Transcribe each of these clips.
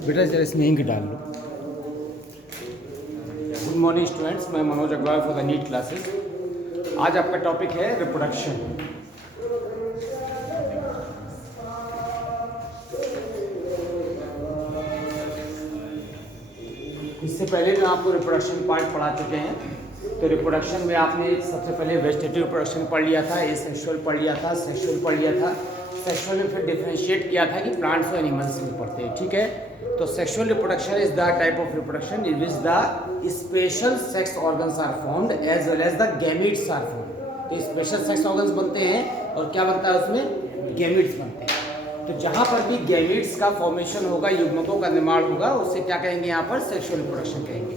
बेटा जरा इसमें इंक डाल लो। गुड मॉर्निंग स्टूडेंट्स, मैं Manoj Agarwal for the NEET classes. आज आपका टॉपिक है रिप्रोडक्शन। इससे पहले मैं आपको रिप्रोडक्शन पार्ट पढ़ा चुके हैं। तो रिप्रोडक्शन में आपने सबसे पहले वेजिटेटिव रिप्रोडक्शन पढ़ लिया था, एसेक्सुअल पढ़ लिया था, सेक्सुअल पढ़ लिया था। सेक्सुअल में फिर डिफरेंशिएट किया था कि प्लांट्स और एनिमल्स में पढ़ते हैं, ठीक है। तो sexual reproduction is the type of reproduction in which the special sex organs are formed as well as the gametes are formed. तो स्पेशल सेक्स ऑर्गन्स बनते हैं और क्या बनता है उसमें, गैमीट्स बनते हैं। तो जहां पर भी गैमीट्स का फॉर्मेशन होगा, युग्मकों का निर्माण होगा, उससे क्या कहेंगे यहाँ पर, सेक्सुअल रिप्रोडक्शन कहेंगे।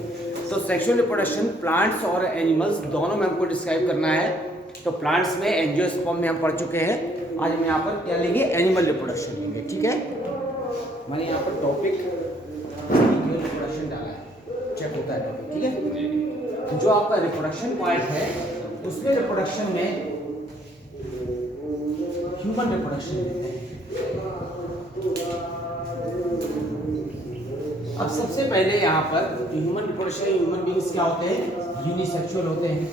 तो सेक्सुअल रिप्रोडक्शन प्लांट्स और एनिमल्स दोनों में हमको डिस्क्राइब करना है। तो प्लांट्स में एंजियोस्पर्म में हम पढ़ चुके हैं। आज हम यहाँ पर क्या लेंगे, एनिमल रिप्रोडक्शन लेंगे, ठीक है। मैंने यहाँ पर टॉपिक रिप्रोडक्शन डाला है, चेक होता है टॉपिक, ठीक है। तो जो आपका रिप्रोडक्शन पॉइंट है उसमें रिप्रोडक्शन में ह्यूमन रिप्रोडक्शन लेते हैं। अब सबसे पहले यहाँ पर ह्यूमन रिप्रोडक्शन, ह्यूमन बीइंग्स क्या होते हैं, यूनिसेक्सुअल होते हैं।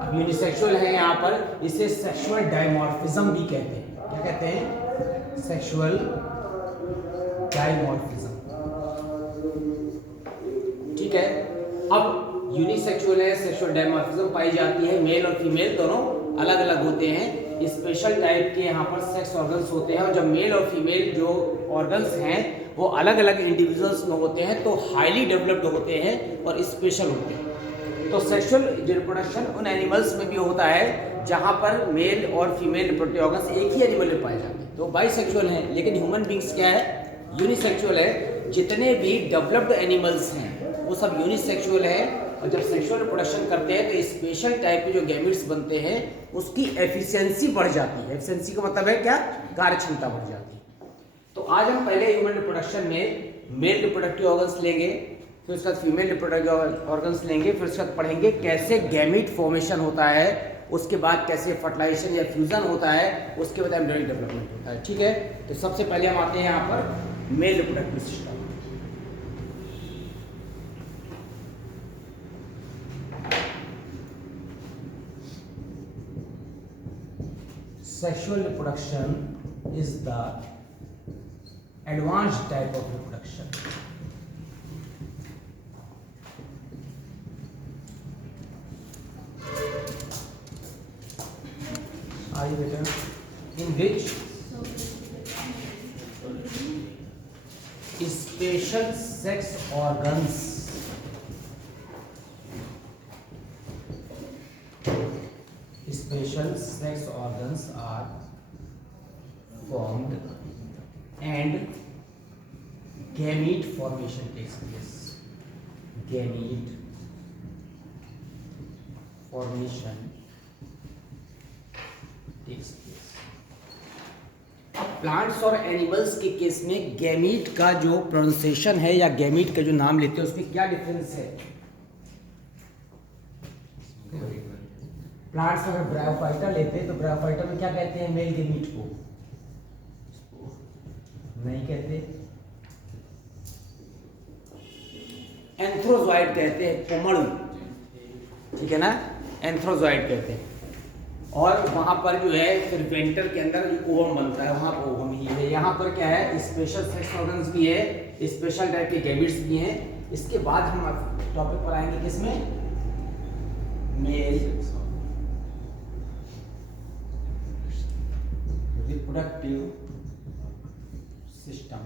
अब यूनिसेक्सुअल है यहाँ पर, इसे सेक्सुअल डायमॉर्फिज्म भी कहते हैं। क्या कहते हैं, सेक्सुअल डायमॉर्फिज्म, ठीक है। अब यूनिसेक्सुअल है, सेक्सुअल डायमॉर्फिज्म पाई जाती है। मेल और फीमेल दोनों अलग अलग होते हैं। स्पेशल टाइप के यहाँ पर सेक्स ऑर्गन्स होते हैं, और जब मेल और फीमेल जो ऑर्गन्स हैं वो अलग अलग इंडिविजुअल्स में होते हैं तो हाईली डेवलप्ड होते हैं और स्पेशल होते हैं। तो सेक्सुअल रिप्रोडक्शन उन एनिमल्स में भी होता है जहाँ पर मेल और फीमेल रिप्रोडक्टिव ऑर्गन्स एक ही एनिमल में पाए जाते हैं, तो बाइसेक्सुअल हैं। लेकिन ह्यूमन बींग्स क्या है, यूनिसेक्सुअल है। जितने भी डेवलप्ड एनिमल्स हैं वो सब यूनिसेक्सुअल है। और जब सेक्सुअल रिप्रोडक्शन करते हैं तो स्पेशल टाइप के जो गैमेट्स बनते हैं उसकी एफिशिएंसी बढ़ जाती है। एफिशिएंसी का मतलब है क्या, कार्य क्षमता बढ़ जाती है। तो आज हम पहले ह्यूमन रिप्रोडक्शन में मेल रिप्रोडक्टिव ऑर्गन्स लेंगे, फिर उसके बाद फीमेल रिप्रोडक्टिव ऑर्गन्स लेंगे, फिर उसके बाद पढ़ेंगे कैसे गैमीट फॉर्मेशन होता है, उसके बाद कैसे फर्टिलाइजेशन या फ्यूजन होता है, उसके बाद एम्ब्रियोनिक डेवलपमेंट होता है, ठीक है। तो सबसे पहले हम आते हैं यहाँ पर male reproductive system. Sexual reproduction is the advanced type of reproduction. Are you better? In which special sex organs are formed and gamete formation takes place. Gamete formation takes place. अब प्लांट्स और animals के case में gamete का जो pronunciation है या gamete का जो नाम लेते हैं उसमें क्या डिफरेंस है। प्लांट्स अगर ब्रायोफाइटा लेते हैं तो ब्रायोफाइटा में क्या कहते हैं, मेल गैमीट को नहीं कहते, एंथ्रोजॉइड कहते हैं, कोमल, ठीक है ना, एंथ्रोजॉइड कहते हैं। और वहां पर जो है फिर वेंटर के अंदर जो ओवम बनता है वहां पर ओवम ही है। यहाँ पर क्या है, स्पेशल सेक्स ऑर्गन्स भी है, स्पेशल टाइप के गैमीट्स भी हैं। इसके बाद हम टॉपिक पर आएंगे किसमें, मेल रिप्रोडक्टिव सिस्टम।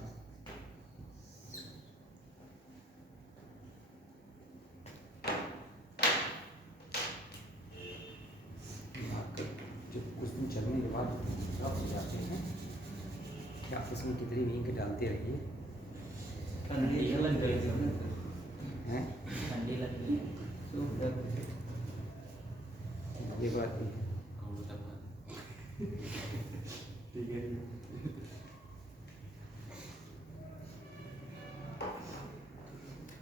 कुछ दिन चलने के बाद आप हो जाते हैं कि आप इसमें कितनी नींद डालते रहिए। ठंडी लग गई थी, हैं ठंडी लग गई है। ये बात नहीं ठीक है।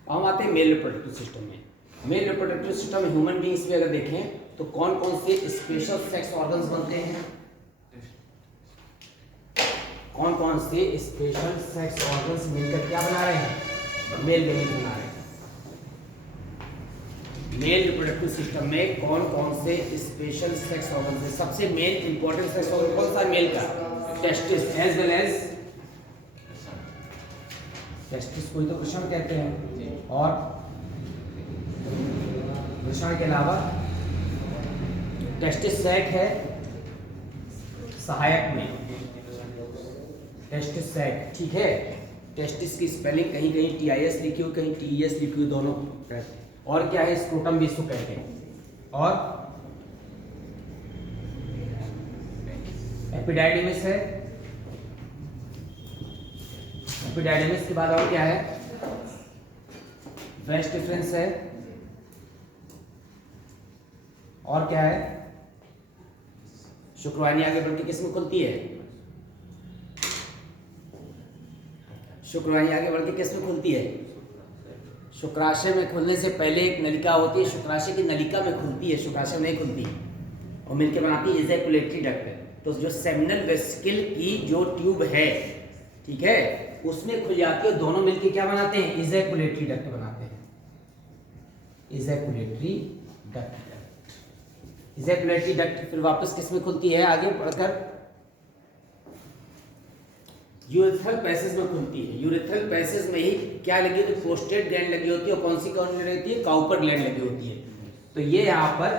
हम आते हैं मेल रिप्रोडक्टिव सिस्टम में। Male reproductive system human beings में अगर देखें तो कौन कौन से स्पेशल सेक्स ऑर्गन्स बनते हैं, कौन कौन से स्पेशल सेक्स ऑर्गन्स मिलकर क्या बना रहे हैं, मेल बेबी बना रहे हैं। मेल रिप्रोडक्टिव सिस्टम में कौन कौन से स्पेशल सेक्स ऑर्गन्स है। सबसे मेन इंपॉर्टेंट सेक्स ऑर्गन कौन सा मेल का, testis as well as testis को ही तो वृषण कहते हैं, और वृषण के अलावा टेस्टिस सैक है सहायक में, टेस्टिस सैक, ठीक है। टेस्टिस की स्पेलिंग कहीं कहीं TIS लिखी हो, कहीं TES लिखी हो, दोनों रहते हैं। और क्या है, स्क्रोटम भी इसको कहते हैं। और एपिडाइडिमिस है, एपिडाइडिमिस के बाद और क्या है, वेस्ट डिफरेंस है, और क्या है, शुक्रवानी आगे बढ़ के किसमें खुलती है, शुक्रवानी आगे बढ़ के किसमें खुलती है, शुक्राशय में खुलने से पहले एक नलिका होती है, शुक्राशय की नलिका में खुलती है, शुक्राशय में नहीं खुलती, और मिलकर बनाती है इजैकुलेटरी डक्ट। तो जो सेमिनल वेसिकल की जो ट्यूब है, ठीक है, उसमें खुल जाती है, दोनों मिलकर क्या बनाते हैं, इजैकुलेटरी डक्ट बनाते हैं, इजैकुलेटरी डक्ट। इजैकुलेटरी डक्ट फिर वापस किसमें खुलती है, आगे बढ़कर यूरेथ्रल पैसेज में खुलती है। यूरेथ्रल पैसेज में ही क्या लगी होती है, प्रोस्टेट ग्लैंड लगी होती है, और कौन सी लगी होती है, काउपर ग्लैंड लगी होती है। तो ये यहाँ पर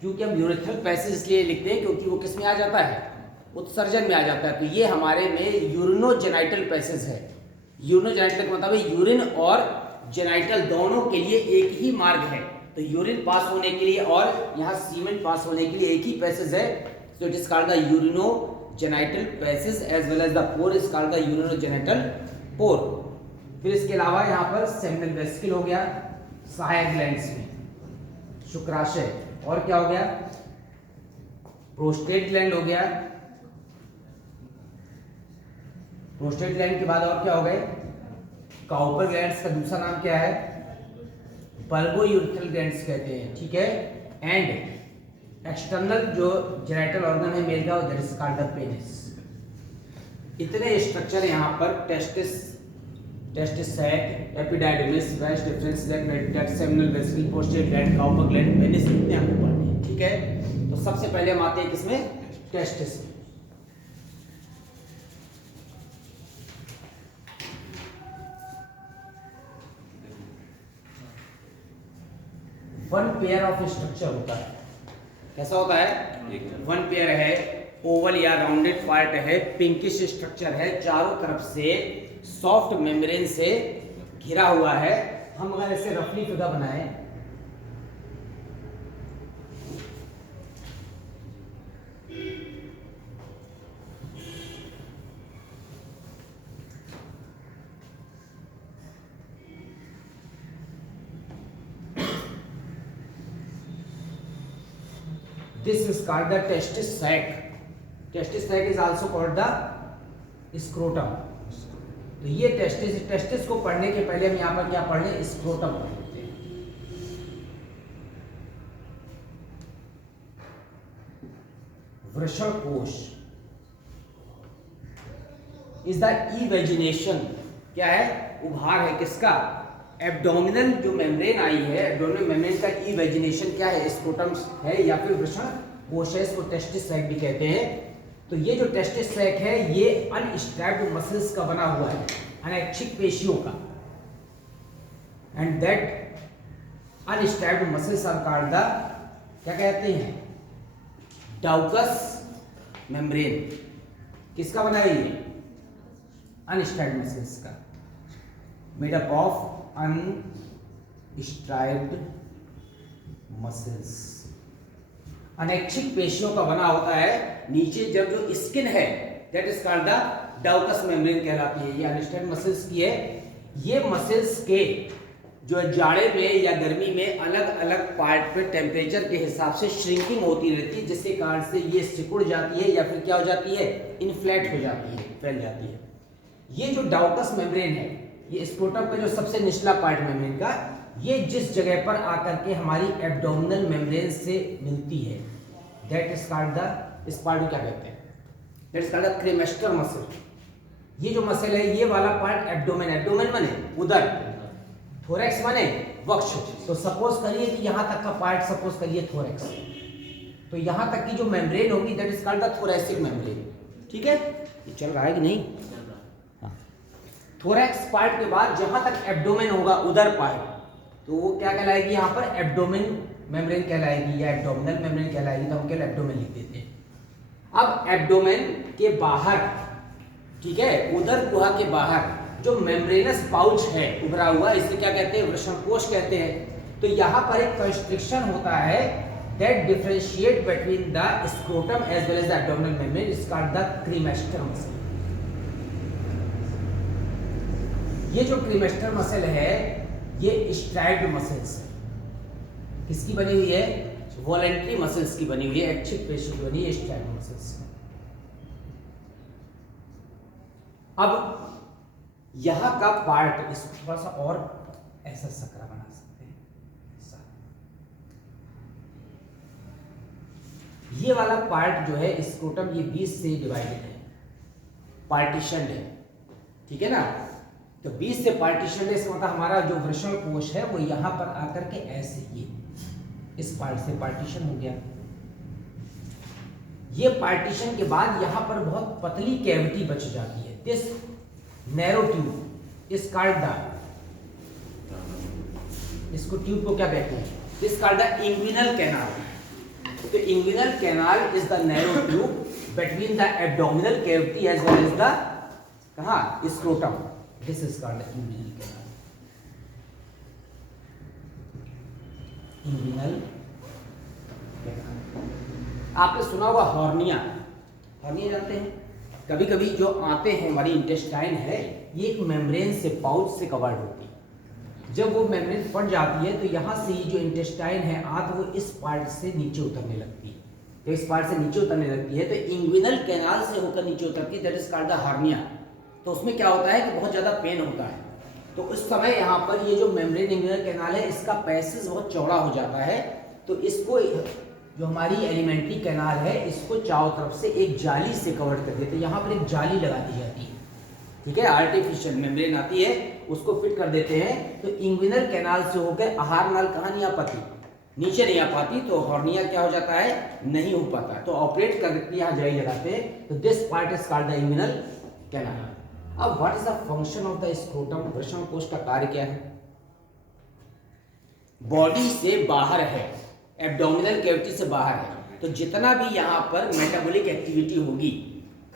क्योंकि हम यूरेथ्रल पैसेज इसलिए लिखते हैं क्योंकि वो किस में आ जाता है, उत्सर्जन में आ जाता है। तो ये हमारे में यूरिनोजेनाइटल पैसेज है। यूरिनोजेनाइटल का मतलब यूरिन और जेनाइटल दोनों के लिए एक ही मार्ग है। तो यूरिन पास होने के लिए और यहाँ सीमेन पास होने के लिए एक ही पैसेज है। So it is called the urinogenital passage as well as the pore is called the urinogenital pore. फिर इसके अलावा यहाँ पर सेमिनल वेसिकल हो गया, सहायक ग्लैंड्स में शुक्राशय, और क्या हो गया, प्रोस्टेट ग्लैंड हो गया। प्रोस्टेट ग्लैंड के बाद और क्या हो गए, काउपर ग्लैंड्स का दूसरा नाम क्या है, बल्बोयूरेथ्रल ग्लैंड्स कहते हैं, ठीक है। एंड एक्सटर्नल जो जेनाइटल ऑर्गन है मेल का, that is called the penis. इतने स्ट्रक्चर यहाँ पर testis, testis sac, epididymis, vas deferens duct, seminal vesicle, prostate gland, Cowper gland, penis, इतने हमको पढ़ने हैं, ठीक है। तो सबसे पहले हम आते हैं किसमें, testis. One pair of structure होता है, कैसा होता है, वन पेयर है, ओवल या राउंडेड पार्ट है, पिंकिश स्ट्रक्चर है, चारों तरफ से सॉफ्ट मेम्ब्रेन से घिरा हुआ है। हम अगर ऐसे रफली फिगर बनाएं, this is called the testis sac. Testis sac is also called the scrotum. तो ये टेस्टिस को पढ़ने के पहले हम यहाँ पर क्या पढ़ लें, स्क्रोटम पढ़ लेते हैं। वृषण कोश इज द इवेजिनेशन, क्या है, उभार है किसका, एब्डोमिनल जो मेम्ब्रेन आई है, एब्डोमिनल मेम्ब्रेन का इवेजिनेशन क्या है, स्क्रोटम है या फिर वृषण कोश है, इसको टेस्टिस सैक भी कहते हैं। तो ये जो टेस्टिस सैक है ये अनस्ट्रैप्ड मसल्स का बना हुआ है, अनैच्छिक पेशियों का। And that unstriped muscles are called the, क्या कहते हैं, डाउकस मेम्ब्रेन। किसका बना है ये, अनस्ट्रैप्ड मसल्स का, made up of unstriped muscles, अनैच्छिक पेशियों का बना होता है। नीचे जब जो स्किन है दैट इज कॉल्ड द डाउकस मेम्ब्रेन कहलाती है, ये अनस्ट्रैप्ड मसल्स की है। ये मसल्स के जो जाड़े में या गर्मी में अलग अलग पार्ट पे टेम्परेचर के हिसाब से श्रिंकिंग होती रहती है, जिसके कारण से ये सिकुड़ जाती है या फिर क्या हो जाती है, इन्फ्लेट हो जाती है, फैल जाती है। ये जो डाउकस मेम्ब्रेन है, ये स्क्रोटम का जो सबसे निचला पार्ट मेम्ब्रेन का, ये जिस जगह पर आकर के हमारी एब्डोमिनल मेम्ब्रेन से मिलती है, दैट इज कॉल्ड द, इस पार्ट को क्या कहते हैं, that is called the cremaster muscle. ये जो मसल है ये वाला पार्ट एब्डोमेन, एब्डोमेन माने उदर, थोरैक्स माने वक्ष। तो सपोज करिए कि यहाँ तक का पार्ट सपोज करिए थोरैक्स, तो यहाँ तक की जो मेम्ब्रेन होगी that is called the thoracic membrane. ठीक है, ये चल रहा है कि नहीं? हाँ। थोरैक्स पार्ट के बाद जहां तक एब्डोमेन होगा उदर पार्ट, तो वो क्या कहलाएगी यहाँ पर एब्डोमेन मेम्ब्रेन कहलाएगी या एब्डोमिनल मेम्ब्रेन कहलाएगी, तो हम केवल एब्डोमेन लिख देते हैं। अब एब्डोमेन के बाहर, ठीक है, उदर गुहा के बाहर जो मेम्ब्रेनस पाउच है उभरा हुआ, इसे क्या कहते हैं, वृषणकोश कहते हैं। तो यहाँ पर एक कंस्ट्रिक्शन होता है that differentiate between the scrotum as well as the abdominal membrane, is called the cremaster muscle. ये जो क्रीमेस्टर मसल है ये स्ट्रैप्ड मसल्स है, किसकी बनी हुई है, वॉलेंट्री मसल्स की बनी हुई है, ऐच्छिक पेशी की बनी है स्ट्रैप्ड मसल्स। अब यहां का पार्ट, इसको थोड़ा सा और ऐसा सकरा बना सकते हैं, ये वाला पार्ट जो है स्क्रोटम, ये 20 से डिवाइडेड है, पार्टीशन है, ठीक है ना। तो 20 से पार्टीशन है, इसका मतलब हमारा जो वृषणकोश है वो यहां पर आकर के ऐसे ये इस पार्ट से पार्टीशन हो गया। ये पार्टीशन के बाद यहां पर बहुत पतली कैविटी बच जाती है, this narrow tube is called the, इसको ट्यूब को क्या कहते हैं, this called the inguinal canal. तो inguinal canal is the narrow tube between the abdominal cavity as well as the कहां, scrotum, this is called the inguinal canal. Inguinal canal. आपने सुना होगा हॉर्निया, हॉर्निया जानते हैं, कभी कभी जो आते हैं हमारी इंटेस्टाइन है, ये एक मेम्ब्रेन से, पाउच से कवर्ड होती है। जब वो मेम्ब्रेन फट जाती है तो यहाँ से ये जो इंटेस्टाइन है आत वो इस पार्ट से नीचे उतरने लगती है, तो इस पार्ट से नीचे उतरने लगती है, तो इंग्विनल कैनाल से होकर नीचे उतरती है, दैट इज कॉल्ड द हॉर्निया। तो उसमें क्या होता है कि बहुत ज़्यादा पेन होता है, तो उस समय यहाँ पर ये जो मेम्ब्रेन इंग्विनल कैनाल है इसका पैसेज बहुत चौड़ा हो जाता है, तो इसको जो हमारी एलिमेंट्री कैनाल है इसको चारों तरफ से एक जाली से कवर कर देते हैं, यहाँ पर एक जाली लगा दी जाती है, ठीक है, आर्टिफिशियल मेम्ब्रेन आती है उसको फिट कर देते हैं। तो इंग्विनल कैनाल से होकर आहार नाल कहाँ नहीं आ पाती, नीचे नहीं आ पाती, तो हॉर्निया क्या हो जाता है, नहीं हो पाता, तो ऑपरेट करके यहाँ जाली लगाते हैं, तो this part is called the inguinal canal. अब what is the function of the scrotum, वृषणकोश का कार्य क्या है, बॉडी से बाहर है, एब्डोमिनल कैविटी से बाहर है, तो जितना भी यहाँ पर मेटाबॉलिक एक्टिविटी होगी,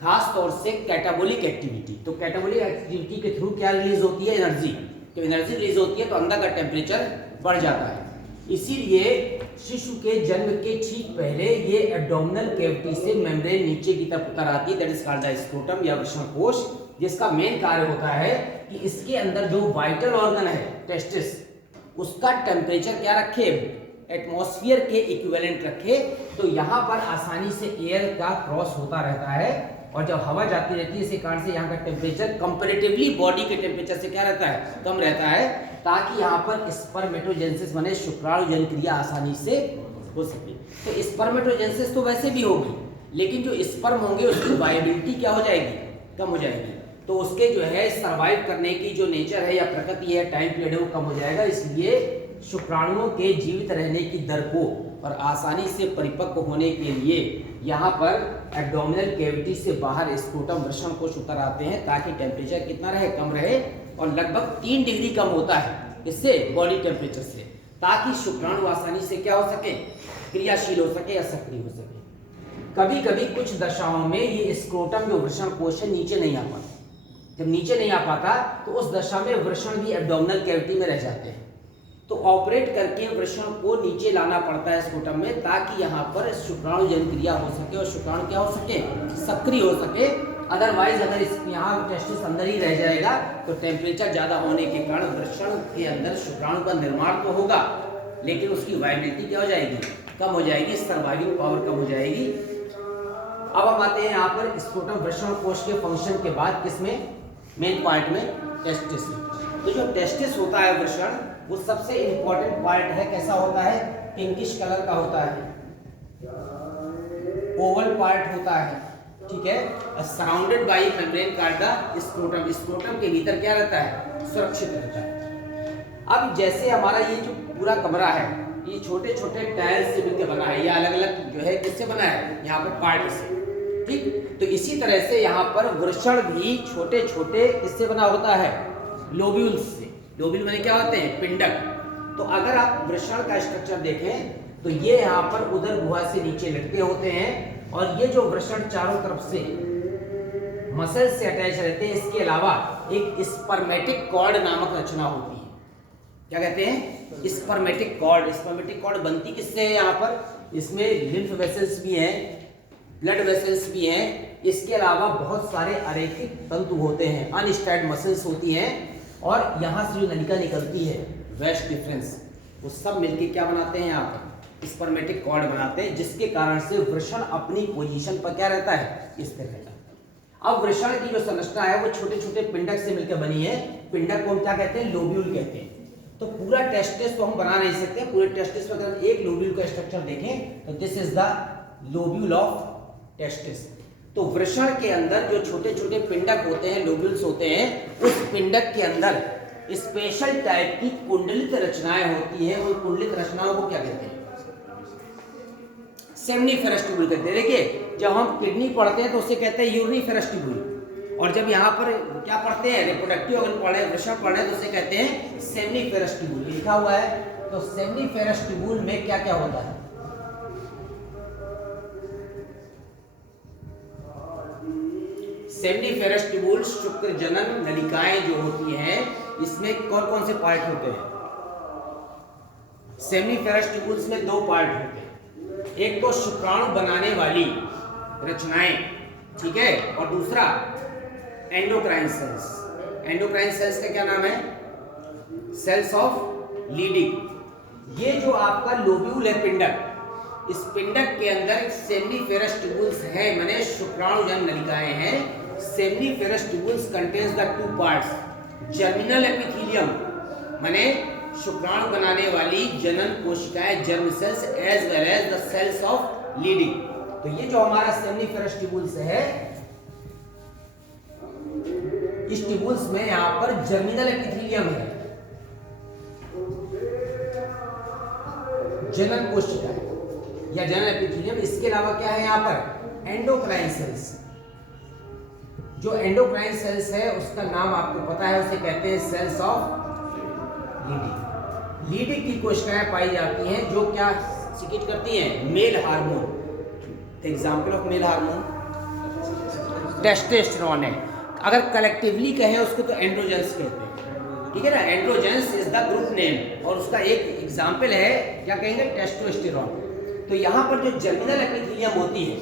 खास तौर से कैटाबॉलिक एक्टिविटी, तो कैटाबॉलिक एक्टिविटी के थ्रू क्या रिलीज होती है, एनर्जी। तो एनर्जी रिलीज होती है तो अंदर का टेम्परेचर बढ़ जाता है, इसीलिए शिशु के जन्म के ठीक पहले ये एब्डोमिनल कैविटी से मेम्ब्रेन नीचे की तरफ उतर आती है, that is called the scrotum या वृषणकोश, जिसका मेन कार्य होता है कि इसके अंदर जो वाइटल ऑर्गन है टेस्टिस, उसका टेम्परेचर क्या रखे, एटमॉस्फेयर के इक्विवेलेंट रखे, तो यहाँ पर आसानी से एयर का क्रॉस होता रहता है, और जब हवा जाती रहती है इसी कारण से यहाँ का टेम्परेचर कंपैरेटिवली बॉडी के टेम्परेचर से क्या रहता है, कम रहता है, ताकि यहाँ पर स्पर्मेटोजेनेसिस माने शुक्राणुजन क्रिया आसानी से हो सके। तो स्पर्मेटोजेनेसिस तो वैसे भी होगी, लेकिन जो स्पर्म होंगे उसकी वायबिलिटी क्या हो जाएगी, कम हो जाएगी, तो उसके जो है सर्वाइव करने की जो नेचर है या प्रकृति है, टाइम पीरियड है, वो कम हो जाएगा। इसलिए शुक्राणुओं के जीवित रहने की दर को और आसानी से परिपक्व होने के लिए यहाँ पर एब्डोमिनल कैविटी से बाहर स्क्रोटम वृषणकोश उतर आते हैं, ताकि टेम्परेचर कितना रहे, कम रहे, और लगभग 3 डिग्री कम होता है इससे बॉडी टेम्परेचर से, ताकि शुक्राणु आसानी से क्या हो सके, क्रियाशील हो सके या सक्रिय हो सके। कभी कभी कुछ दशाओं में ये स्क्रोटम जो वृषणकोश है नीचे नहीं आ पाता, जब नीचे नहीं आ पाता तो उस दशा में वृषण भी एब्डोमिनल कैविटी में रह जाते हैं, तो ऑपरेट करके वृषण को नीचे लाना पड़ता है स्क्रोटम में, ताकि यहाँ पर शुक्राणु जन क्रिया हो सके और शुक्राणु क्या हो सके, सक्रिय हो सके। अदरवाइज अगर इस यहाँ टेस्टिस अंदर ही रह जाएगा तो टेम्परेचर ज़्यादा होने के कारण वृषण के अंदर शुक्राणु का निर्माण तो होगा, लेकिन उसकी वाइबिलिटी क्या हो जाएगी, कम हो जाएगी, सर्वाइविंग पावर कम हो जाएगी। अब हम आते हैं यहाँ पर स्क्रोटम वृषणकोश के फंक्शन के बाद किसमें, मेन पार्ट में, टेस्टिस में। तो जो टेस्टिस होता है वृषण, वो सबसे इंपॉर्टेंट पार्ट है। कैसा होता है? पिंकिश कलर का होता है, ओवल पार्ट होता है, ठीक है, सराउंडेड बाय मेम्ब्रेन कार्डा स्क्रोटम। स्क्रोटम के भीतर क्या रहता है? सुरक्षित रहता है। अब जैसे हमारा ये जो पूरा कमरा है, ये छोटे छोटे टाइल्स से मिलकर बना है, या अलग अलग जो है किससे बना है? यहाँ पर पार्ट से, ठीक। तो इसी तरह से यहाँ पर वृषण भी छोटे छोटे किससे बना होता है? लोब्यूल्स से। लोब्यूल माने क्या होते हैं? पिंडक। तो अगर आप वृषण का स्ट्रक्चर देखें तो ये यहाँ पर उदर गुहा से नीचे लटके होते हैं, और ये जो वृषण चारों तरफ से मसल से अटैच रहते हैं। इसके अलावा एक स्पर्मेटिक कॉर्ड नामक रचना होती है। क्या कहते हैं? Spermatic cord. स्पर्मेटिक कॉर्ड बनती किससे है? यहाँ पर इसमें लिम्फ वेसल्स भी हैं, ब्लड वेसल्स भी हैं, इसके अलावा बहुत सारे अरेखिक तंतु होते हैं, अनस्टाइड मसल्स होती हैं, और यहाँ से जो नलिका निकलती है, वेस्ट डिफरेंस, वो सब मिलके क्या बनाते हैं? यहाँ पर स्पर्मेटिक कॉर्ड बनाते हैं, जिसके कारण से वृषण अपनी पोजीशन पर क्या रहता है? स्थिर रहता है। अब वृषण की जो संरचना है वो छोटे छोटे पिंडक से मिलकर बनी है। पिंडक को हम क्या कहते हैं? लोब्यूल कहते हैं। तो पूरा टेस्टिस तो हम बना नहीं सकते। पूरे टेस्टिस में अगर एक लोब्यूल का स्ट्रक्चर देखें तो this is the lobule of testis. तो वृषण के अंदर जो छोटे छोटे पिंडक होते हैं, लोब्यूल्स होते हैं, उस पिंडक के अंदर स्पेशल टाइप की कुंडलित रचनाएं होती हैं। उन कुंडलित रचनाओं को क्या कहते हैं? सेमनीफेरस ट्यूबुल कहते हैं। देखिए, जब हम किडनी पढ़ते हैं तो उसे कहते हैं यूरिनीफेरस ट्यूबुल, और जब यहाँ पर क्या पढ़ते हैं? रिप्रोडक्टिव ऑर्गन पढ़े, वृषण पढ़े, तो उसे कहते हैं सेमनीफेरस ट्यूबुल। लिखा हुआ है। तो सेमनीफेरस ट्यूबुल में क्या क्या होता है? सेमनीफेरस ट्यूबुल शुक्र जनन नलिकाएं जो होती हैं, इसमें कौन कौन से पार्ट होते हैं? सेमनीफेरस ट्यूबुल्स में दो पार्ट होते हैं। एक तो शुक्राणु बनाने वाली रचनाएं, ठीक है, और दूसरा एंडोक्राइन सेल्स। एंडोक्राइन सेल्स का क्या नाम है? Cells of Leydig. ये जो आपका लोब्यूल है, पिंडक, इस पिंडक के अंदर सेमनीफेरस ट्यूबुल्स है, माने शुक्राणुजन नलिकाएं हैं। Seminiferous tubules contains the two parts, germinal epithelium माने शुक्राणु बनाने वाली जनन कोशिकाएं, germ cells, as well as the cells of Leydig. तो ये जो हमारा सेमनीफेरस ट्यूबुल्स है, इस ट्यूबुल्स में यहां पर जर्मिनल एपिथेलियम है, जनन कोशिकाएं या जनन एपिथेलियम। इसके अलावा क्या है यहाँ पर? Endocrine cells. जो एंडोक्राइन सेल्स है उसका नाम आपको पता है, उसे कहते हैं सेल्स ऑफ लीडिंग। लीडिंग की कोशिकाएं पाई जाती हैं जो क्या सिक्रीट करती हैं? Male hormone. Example of male hormone testosterone है। अगर कलेक्टिवली कहें उसको तो एंड्रोजेंस कहते हैं, ठीक है ना। Androgens is the group name, और उसका एक एग्जाम्पल है, क्या कहेंगे? टेस्टोस्टेरोन। तो यहाँ पर जो जर्मिनल एपिथेलियम होती है,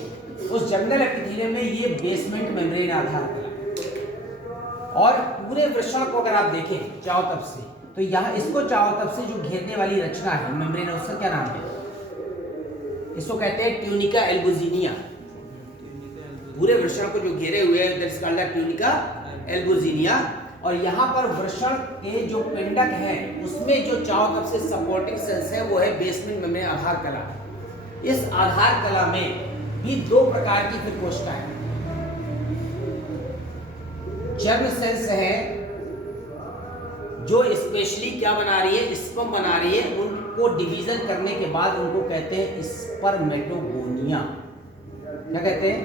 उस जर्मिनल एपिथेलियम में ये बेसमेंट मेम्ब्रेन आधार पर, और पूरे वृषण को अगर आप देखें चारों तरफ से, तो यहाँ इसको चारों तरफ से जो घेरने वाली रचना है मेम्ब्रेन, उसका क्या नाम है? इसको कहते हैं ट्यूनिका एल्बुजिनिया। पूरे वृषण को जो घेरे हुए है that is called tunica albuginea. और यहाँ पर वृषण के जो पिंडक है उसमें जो चारों तरफ से सपोर्टिंग सेल्स है वो है बेसमेंट मेम्ब्रेन आधार कला। इस आधार कला में भी दो प्रकार की फिर कोशिकाएं, जर्म सेल्स है जो स्पेशली क्या बना रही है? स्पर्म बना रही है। उनको डिवीजन करने के बाद उनको कहते हैं स्पर्मेटोगोनिया। क्या कहते हैं?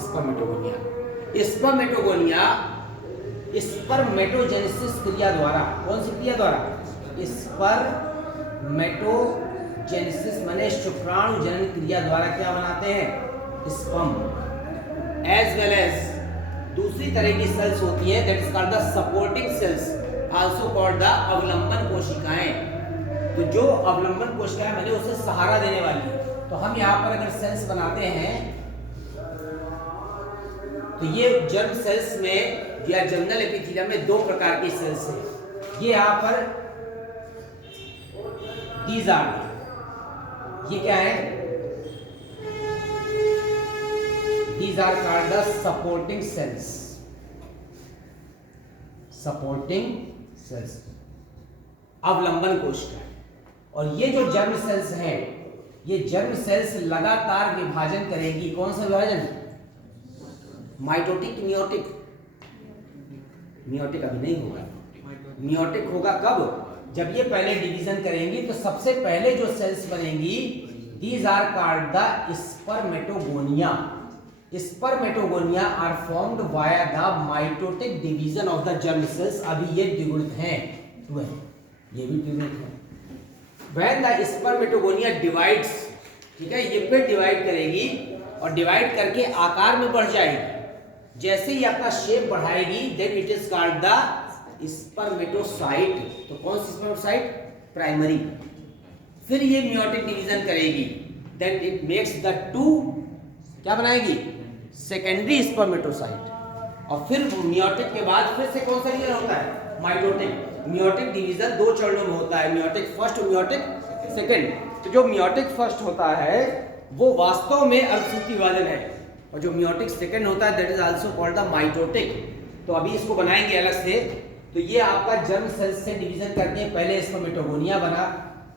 स्पर्मेटोगोनिया। स्पर्मेटोगोनिया स्पर्मेटोजेनेसिस क्रिया द्वारा, कौन सी क्रिया द्वारा? स्पर्मेटोजेनेसिस माने शुक्राणु जनन क्रिया द्वारा क्या बनाते हैं? स्पर्म। एज वेल एज दूसरी तरह की सेल्स होती है that is called the supporting sales, also called the अवलंबन कोशिकाएं। तो जो अवलंबन कोशिकाएं बने उसे सहारा देने वाली है। तो हम यहाँ पर अगर सेल्स बनाते हैं तो ये जर्म सेल्स में या जर्मिनल एपिथेलियम में दो प्रकार की सेल्स है। ये यहाँ पर दीज आर, ये क्या है? These are called the supporting cells. Supporting cells अवलंबन कोशिकाएं। और ये जो जर्म सेल्स हैं, ये जर्म सेल्स लगातार विभाजन करेंगी। कौन सा विभाजन? Mitotic, meiotic? मियोटिक अभी नहीं होगा, मियोटिक होगा कब? जब ये पहले डिवीजन करेंगी तो सबसे पहले जो सेल्स बनेंगी, these are called the spermatogonia. Spermatogonia are formed via the mitotic division of the germ cells. अभी ये द्विगुणित हैं, ये भी द्विगुणित हैं। When the spermatogonia divides, ठीक है, ये फिर डिवाइड करेगी और डिवाइड करके आकार में बढ़ जाएगी। जैसे ही अपना शेप बढ़ाएगी, then it is called the spermatocyte. तो कौन सी स्पर्मेटोसाइट? प्राइमरी। फिर ये मियोटिक डिवीजन करेगी, then it makes the two, क्या बनाएगी? Secondary spermatocyte. और फिर मियोटिक के बाद फिर से कौन सा डिवीजन होता है? माइटोटिक। मियोटिक डिवीजन दो चरणों में होता है, मियोटिक फर्स्ट और मियोटिक सेकंड। तो जो मियोटिक फर्स्ट होता है वो वास्तव में अर्धसूत्रीय विभाजन है, और जो मियोटिक सेकंड होता है that is also called the mitotic. तो अभी इसको बनाएंगे अलग से। तो ये आपका जर्म सेल्स से डिवीजन करके पहले स्पर्मेटोगोनिया बना,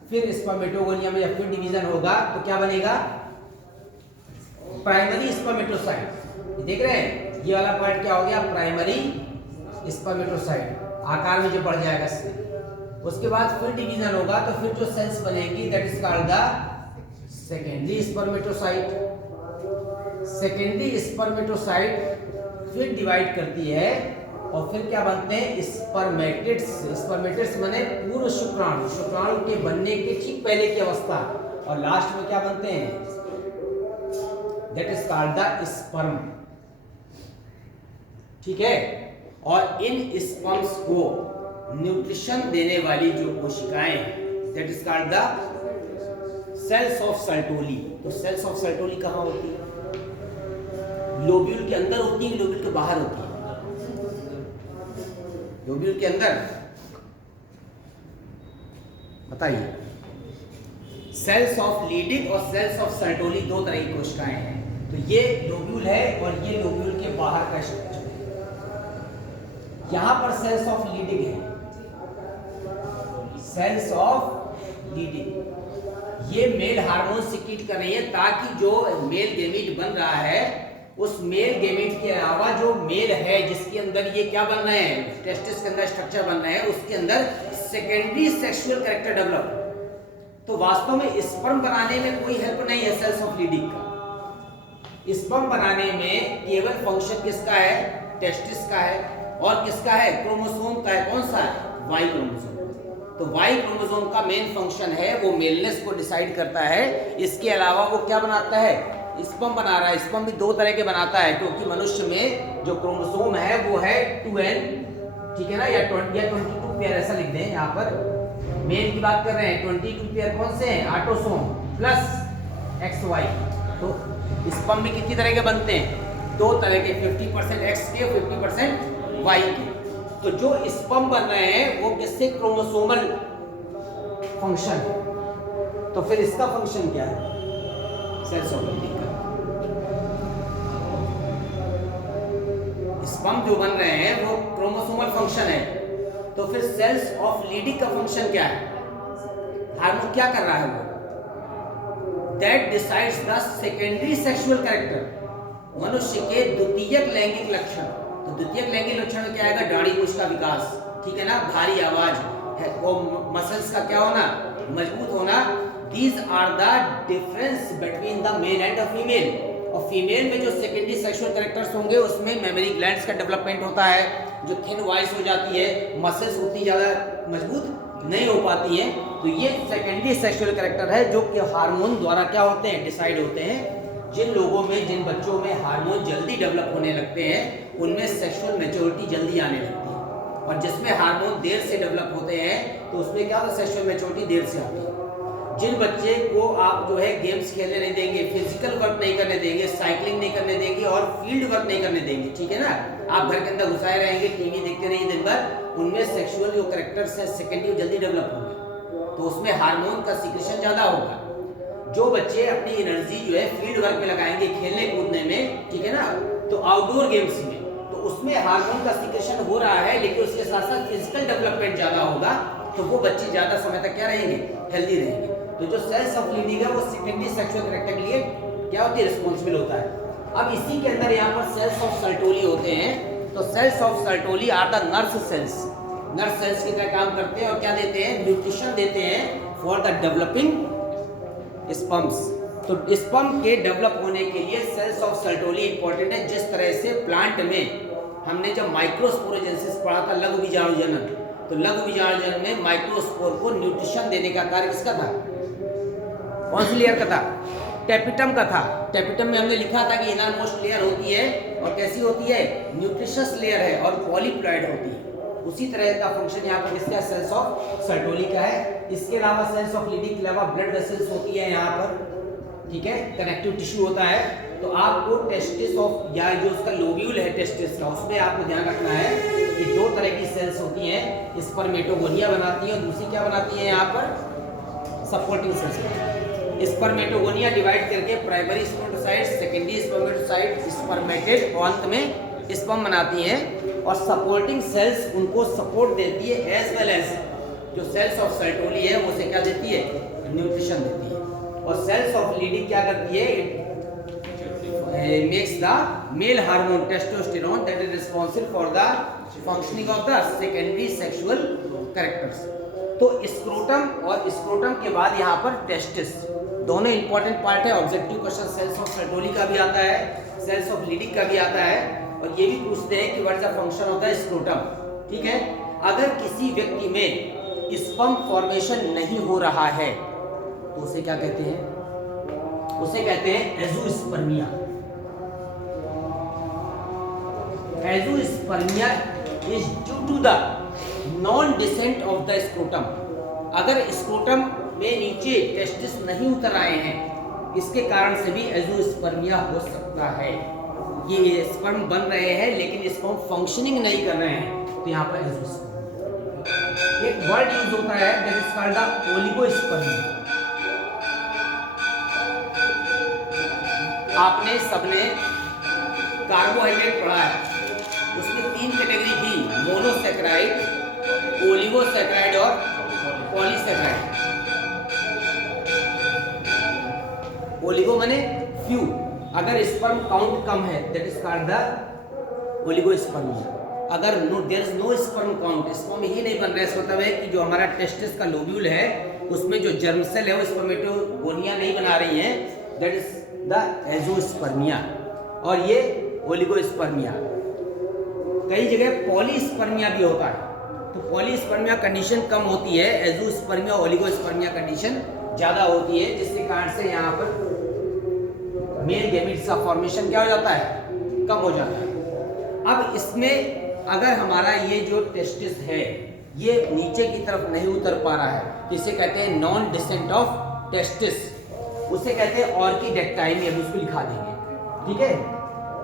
फिर स्पर्मेटोगोनिया में जब फिर डिवीजन होगा तो क्या बनेगा? Primary spermatocyte. देख रहे हैं, ये वाला पार्ट क्या हो गया? प्राइमरी स्पर्मेटोसाइट, आकार में जो बढ़ जाएगा इससे। उसके बाद फिर डिवीजन होगा तो फिर जो सेल्स बनेंगी that is called the secondary spermatocyte. Secondary spermatocyte फिर डिवाइड करती है और फिर क्या बनते हैं? स्पर्मेटिड्स। स्पर्मेटिड्स माने पूर्व शुक्राणु, शुक्राणु के बनने के ठीक पहले की अवस्था। और लास्ट में क्या बनते हैं? That is called the sperm. ठीक है। और इन स्पर्म्स को न्यूट्रिशन देने वाली जो कोशिकाएं that is called the cells of Sertoli. तो सेल्स ऑफ सर्टोली कहाँ होती है? लोब्यूल के अंदर होती है, लोब्यूल के बाहर होती है? लोब्यूल के अंदर। बताइए। सेल्स ऑफ लीडिंग और सेल्स ऑफ सर्टोली दो तरह की कोशिकाएं हैं। तो ये लोब्यूल है और ये लोब्यूल के बाहर का स्ट्रक्चर। यहां पर सेल्स ऑफ लीडिंग है, सेल्स ऑफ लीडिंग। ये मेल हार्मोन सिक्रीट कर रही है ताकि जो मेल गेमीट बन रहा है उस मेल गेमीट के अलावा जो मेल है जिसके अंदर ये क्या बन रहे हैं, टेस्टिस के अंदर स्ट्रक्चर बन रहे हैं, उसके अंदर सेकेंडरी सेक्सुअल कैरेक्टर डेवलप। तो वास्तव में स्पर्म बनाने में कोई हेल्प नहीं है सेल्स ऑफ लीडिंग का। स्पर्म बनाने में केवल फंक्शन किसका है? टेस्टिस का है। और किसका है? क्रोमोसोम का है। कौन सा है? Y chromosome. तो वाई क्रोमोसोम का मेन फंक्शन है वो मेलनेस को डिसाइड करता है। इसके अलावा वो क्या बनाता है? स्पर्म बना रहा है। स्पर्म भी दो तरह के बनाता है क्योंकि मनुष्य में जो क्रोमोसोम है वो है 2n, ठीक है ना, या 20 या 22 पेयर ऐसा लिख दें। यहाँ पर मेल की बात कर रहे हैं, 22 पेयर कौन से हैं? Autosome plus XY। तो स्पर्म में कितनी तरह के बनते हैं? दो तरह के, 50% X के, 50% Y के। तो जो स्पर्म बन रहे हैं वो किससे? Chromosomal function. तो फिर इसका फंक्शन क्या है? सेल्स ऑफ लीडिंग का। स्पर्म जो बन रहे हैं वो क्रोमोसोमल फंक्शन है। तो फिर सेल्स ऑफ लीडिंग का फंक्शन क्या है? हार्मोन क्या कर रहा है वो? That decides the secondary sexual character, मनुष्य के द्वितीयक लैंगिक लक्षण। तो द्वितीयक लैंगिक लक्षण में क्या आएगा? दाढ़ी मूंछ का विकास, ठीक है ना, भारी आवाज है, वो मसल्स का क्या होना? मजबूत होना। These are the difference between the male and the female। और फीमेल में जो सेकेंडरी सेक्सुअल कैरेक्टर्स होंगे उसमें मेमोरी ग्लैंड्स का डेवलपमेंट होता है, जो थिन वॉइस हो जाती है, मसल्स उतनी ज़्यादा मजबूत नहीं हो पाती है। तो ये सेकेंडरी सेक्सुअल कैरेक्टर है जो कि हार्मोन द्वारा क्या होते हैं? डिसाइड होते हैं। जिन लोगों में, जिन बच्चों में हार्मोन जल्दी डेवलप होने लगते हैं उनमें सेक्सुअल मैच्योरिटी जल्दी आने लगती है, और जिसमें हार्मोन देर से डेवलप होते हैं तो उसमें क्या होता है? सेक्सुअल मैच्योरिटी देर से आती है। जिन बच्चे को आप जो है गेम्स खेलने नहीं देंगे, फिजिकल वर्क नहीं करने देंगे, साइकिलिंग नहीं करने देंगे और फील्ड वर्क नहीं करने देंगे, ठीक है ना, आप घर के अंदर घुसाए रहेंगे, टीवी देखते रहिए दिन भर, उनमें सेक्सुअल जो कैरेक्टर्स है सेकेंडरी जल्दी डेवलप होंगे, तो उसमें हार्मोन का सिक्रेशन ज्यादा होगा। जो बच्चे अपनी एनर्जी जो है फील्ड वर्क में लगाएंगे, खेलने कूदने में, ठीक है ना, तो आउटडोर गेम्स में, तो उसमें हार्मोन का सिक्रेशन हो रहा है, लेकिन उसके साथ साथ फिजिकल डेवलपमेंट ज्यादा होगा, तो वो बच्चे ज्यादा समय तक क्या रहेंगे, हेल्दी रहेंगे। तो जो सेल्स ऑफ लीडिंग है वो सेकेंडरी सेक्सुअल कैरेक्टर के लिए क्या होती है, रिस्पॉन्सिबल होता है। अब इसी के अंदर यहाँ पर सेल्स ऑफ सर्टोली होते हैं। तो cells of Sertoli are the nurse cells. Nurse cells की तरह काम करते हैं और क्या देते हैं, न्यूट्रिशन देते हैं फॉर द डेवलपिंग स्पर्म्स। तो स्पर्म के डेवलप होने के लिए सेल्स ऑफ सर्टोली इंपॉर्टेंट है। जिस तरह से प्लांट में हमने जब माइक्रोस्पोरोजेनेसिस पढ़ा था, लघु बीजाणु जनन, तो लघु बीजाणु जनन में माइक्रोस्पोर को न्यूट्रिशन देने का कार्य किसका था, कौन सी लेयर का था, टेपिटम का था। टेपिटम में हमने लिखा था कि इनर मोस्ट लेयर होती है और कैसी होती है, न्यूट्रिशस लेयर है और पॉलीप्लॉइड होती है। उसी तरह का फंक्शन यहाँ पर किसका, सेल्स ऑफ सर्टोली का है। इसके अलावा सेल्स ऑफ लीडिंग के अलावा ब्लड वेसल्स होती है यहाँ पर, ठीक है, कनेक्टिव टिश्यू होता है। तो आपको टेस्टिस ऑफ या जो उसका लोब्यूल है टेस्टिस का, उसमें आपको ध्यान रखना है कि दो तरह की सेल्स होती हैं, स्पर्मेटोगोनिया बनाती है और दूसरी क्या बनाती है यहाँ पर, सपोर्टिंग सेल्स। स्पर्मेटोगोनिया डिवाइड करके primary spermatocyte, secondary spermatocyte, spermatid और अंत में स्पर्म बनाती हैं, और सपोर्टिंग सेल्स उनको सपोर्ट देती है, एज वेल एज जो सेल्स ऑफ सर्टोली है वो उसे क्या देती है, न्यूट्रिशन देती है। और सेल्स ऑफ लीडिंग क्या करती है, makes the male hormone testosterone that is responsible for the functioning of the secondary sexual characters. तो स्क्रोटम और स्क्रोटम के बाद यहाँ पर टेस्टिस, दोनों इंपॉर्टेंट पार्ट है। Objective question cells of Sertoli का भी आता है, सेल्स ऑफ लीडिंग का भी आता है, और ये भी पूछते हैं कि what is the function of the scrotum, ठीक है। अगर किसी व्यक्ति में स्पर्म फॉर्मेशन नहीं हो रहा है तो उसे क्या कहते हैं, उसे कहते हैं azoospermia. Azoospermia is due to the non descent of the scrotum. अगर स्क्रोटम में नीचे टेस्टिस नहीं उतर आए हैं, इसके कारण से भी एज़ोस्पर्मिया हो सकता है। ये स्पर्म बन रहे हैं लेकिन स्पर्म फंक्शनिंग नहीं कर रहे हैं, तो यहाँ पर एज़ोस्पर्मिया। एक वर्ड यूज होता है that is called the oligospermia. आपने सबने कार्बोहाइड्रेट पढ़ा है, उसमें 3 कैटेगरी थी, मोनोसैकेराइड, ओलिगोसैकेराइड और पॉलीसैकेराइड। ओलिगो माने फ्यू, अगर स्पर्म काउंट कम है that is called the oligospermia. अगर there is no sperm count, sperm ही नहीं बन रहा है, इसका मतलब है कि जो हमारा टेस्टिस का लोब्यूल है उसमें जो जर्म सेल है वो स्पर्मेटोगोनिया नहीं बना रही है, दैट इज द एज़ोस्पर्मिया। और ये ओलिगोस्पर्मिया। कई जगह पॉलीस्पर्मिया भी होता है, तो पॉलीस्पर्मिया कंडीशन कम होती है, एज़ोस्पर्मिया ओलिगोस्पर्मिया कंडीशन ज़्यादा होती है, जिसके कारण से यहाँ पर मेल गैमेट्स का फॉर्मेशन क्या हो जाता है, कम हो जाता है। अब इसमें अगर हमारा ये जो टेस्टिस है ये नीचे की तरफ नहीं उतर पा रहा है, जिसे कहते हैं नॉन डिसेंट ऑफ टेस्टिस, उसे कहते हैं ऑर्किडेक्टाइमी, अभी उसको लिखा देंगे, ठीक है।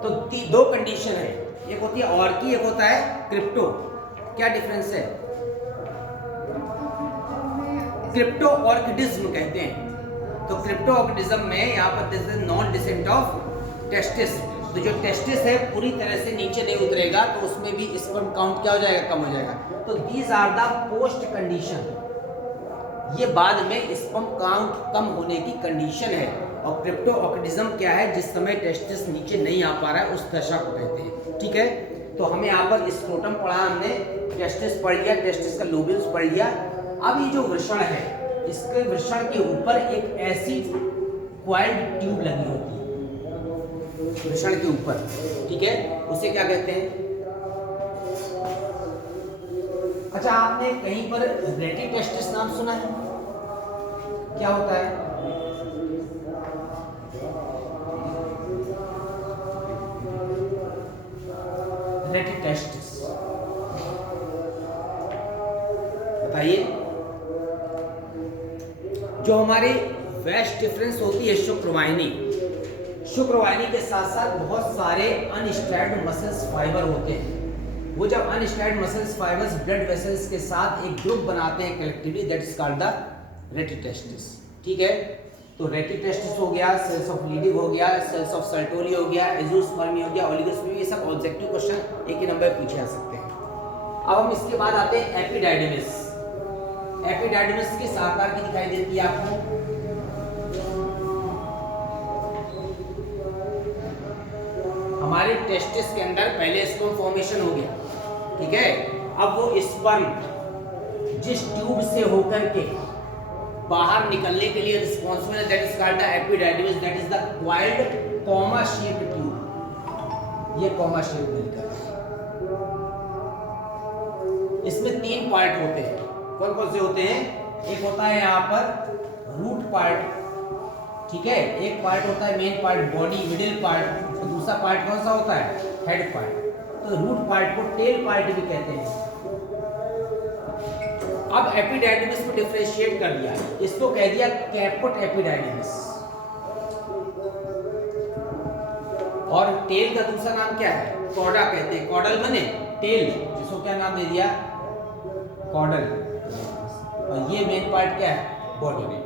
तो दो कंडीशन है, एक होती है ऑर्की, एक होता है क्रिप्टो। क्या डिफरेंस है, क्रिप्टो ऑर्किडिज्म कहते हैं। तो क्रिप्टो ऑर्किडिज्म में यहाँ पर this is non descent of testis, तो जो टेस्टिस है पूरी तरह से नीचे नहीं उतरेगा, तो उसमें भी स्पर्म काउंट क्या हो जाएगा, कम हो जाएगा। तो these are the post condition, ये बाद में स्पर्म काउंट कम होने की कंडीशन है। और क्रिप्टो ऑर्किडिज्म क्या है, जिस समय टेस्टिस नीचे नहीं आ पा रहा है उस दशा को कहते हैं, ठीक है। तो हमें यहाँ पर स्क्रोटम पढ़ा, हमने टेस्टिस पढ़ लिया, टेस्टिस का लोब्यूल्स पढ़ लिया। अब ये जो वृषण है, इसके वृषण के ऊपर एक ऐसी क्वाइल्ड ट्यूब लगी होती है वृषण के ऊपर, ठीक है, उसे क्या कहते हैं। अच्छा, आपने कहीं पर रेटिटेस्टिस नाम सुना है, क्या होता है, रेटिटेस्टिस बताइए। जो हमारे वेस्ट डिफरेंस होती है शुक्रवाहिनी, शुक्रवाहिनी के साथ साथ बहुत सारे अनस्ट्रैप्ड मसल्स फाइबर होते हैं। वो जब अनस्ट्रैप्ड मसल्स फाइबर्स ब्लड वेसल्स के साथ एक ग्रुप बनाते हैं collectively, that is called the rete testis, ठीक है। तो रेटिटेस्टिस हो गया, सेल्स ऑफ लीडिंग हो गया, सेल्स ऑफ सर्टोली हो गया, एजोस्पर्मी हो गया, ओलिगोस्पर्मी, ये सब ऑब्जेक्टिव क्वेश्चन एक ही नंबर पे पूछे जा सकते हैं। अब हम इसके बाद आते हैं एपिडाइडिमिस। एपिडाइडिमिस किस आकार की दिखाई देती है आपको? हमारे टेस्टिस के अंदर पहले स्पर्म फॉर्मेशन हो गया, ठीक है। अब वो स्पर्म जिस ट्यूब से होकर के बाहर निकलने के लिए रिस्पॉन्सिबल है, that is called the epididymis, that is the coiled comma shaped tube. ये कॉमा शेप मिलकर इसमें 3 पार्ट होते हैं। कौन कौन से होते हैं? एक होता है यहाँ पर रूट पार्ट, ठीक है। एक पार्ट होता है main part, body middle part. तो दूसरा पार्ट कौन सा होता है? Head part. तो रूट पार्ट को टेल पार्ट भी कहते हैं। अब एपिडाइडिमिस को डिफरेंशिएट कर दिया, इसको कह दिया कैपुट एपिडाइडिमिस। और टेल का दूसरा नाम क्या है? कॉडा कहते हैं। कॉडल बने टेल, जिसको क्या नाम दे दिया? कॉडल। और ये मेन पार्ट क्या है? बॉडी।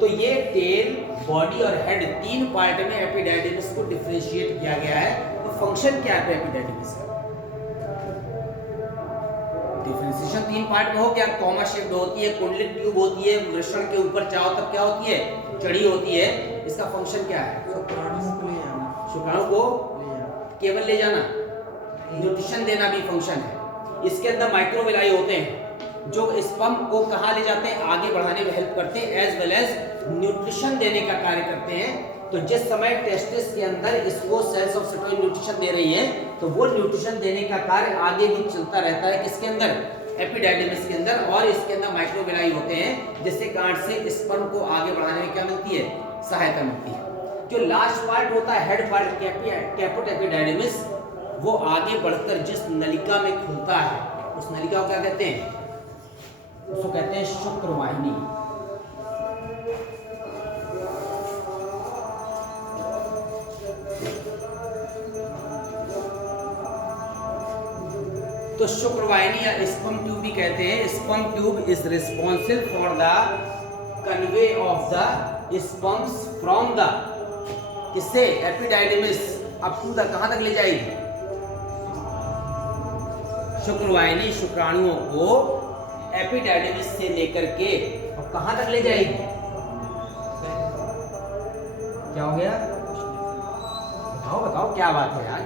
तो ये टेल, बॉडी और हेड 3 पार्ट में एपिडाइडिमिस को डिफरेंशिएट किया गया है। तो फंक्शन क्या है एपिडाइडिमिस का? डिफरेंशिएशन 3 पार्ट में हो गया। कॉमा शेप्ड होती है, कुंडलित ट्यूब होती है, वृषण के ऊपर चारों तरफ क्या होती है? चढ़ी होती है। इसका फंक्शन क्या है? शुक्राणु को केवल ले जाना, न्यूट्रिशन देना भी फंक्शन है। इसके अंदर माइक्रोविलाई होते हैं जो स्पर्म को कहाँ ले जाते हैं? आगे बढ़ाने में हेल्प करते हैं, एज वेल एज न्यूट्रिशन देने का कार्य करते हैं। तो जिस समय टेस्टिस के अंदर इसको सेल्स ऑफ सर्टोली न्यूट्रिशन दे रही है, तो वो न्यूट्रिशन देने का कार्य आगे भी चलता रहता है। किसके अंदर? एपिडाइडिमिस के अंदर। और इसके अंदर माइक्रोविलाई होते हैं जिससे गांठ से स्पर्म को आगे बढ़ाने में क्या मिलती है? सहायता मिलती है। जो लास्ट पार्ट होता है हेड पार्ट, कैपुट एपिडाइडिमिस, वो आगे बढ़कर जिस नलिका में खुलता है, उस नलिका को क्या कहते हैं? उसको कहते हैं शुक्रवाहिनी। तो शुक्रवाहिनी या स्पर्म ट्यूब भी कहते हैं। Sperm tube is responsible for the convey of the sperms from the किससे? एपिडाइडिमिस अप टू द कहां तक ले जाएगी? शुक्रवाहिनी शुक्राणुओं को एपिडाइडिमिस से लेकर के और कहां तक ले जाएगी? क्या हो गया? बताओ बताओ, क्या बात है यार?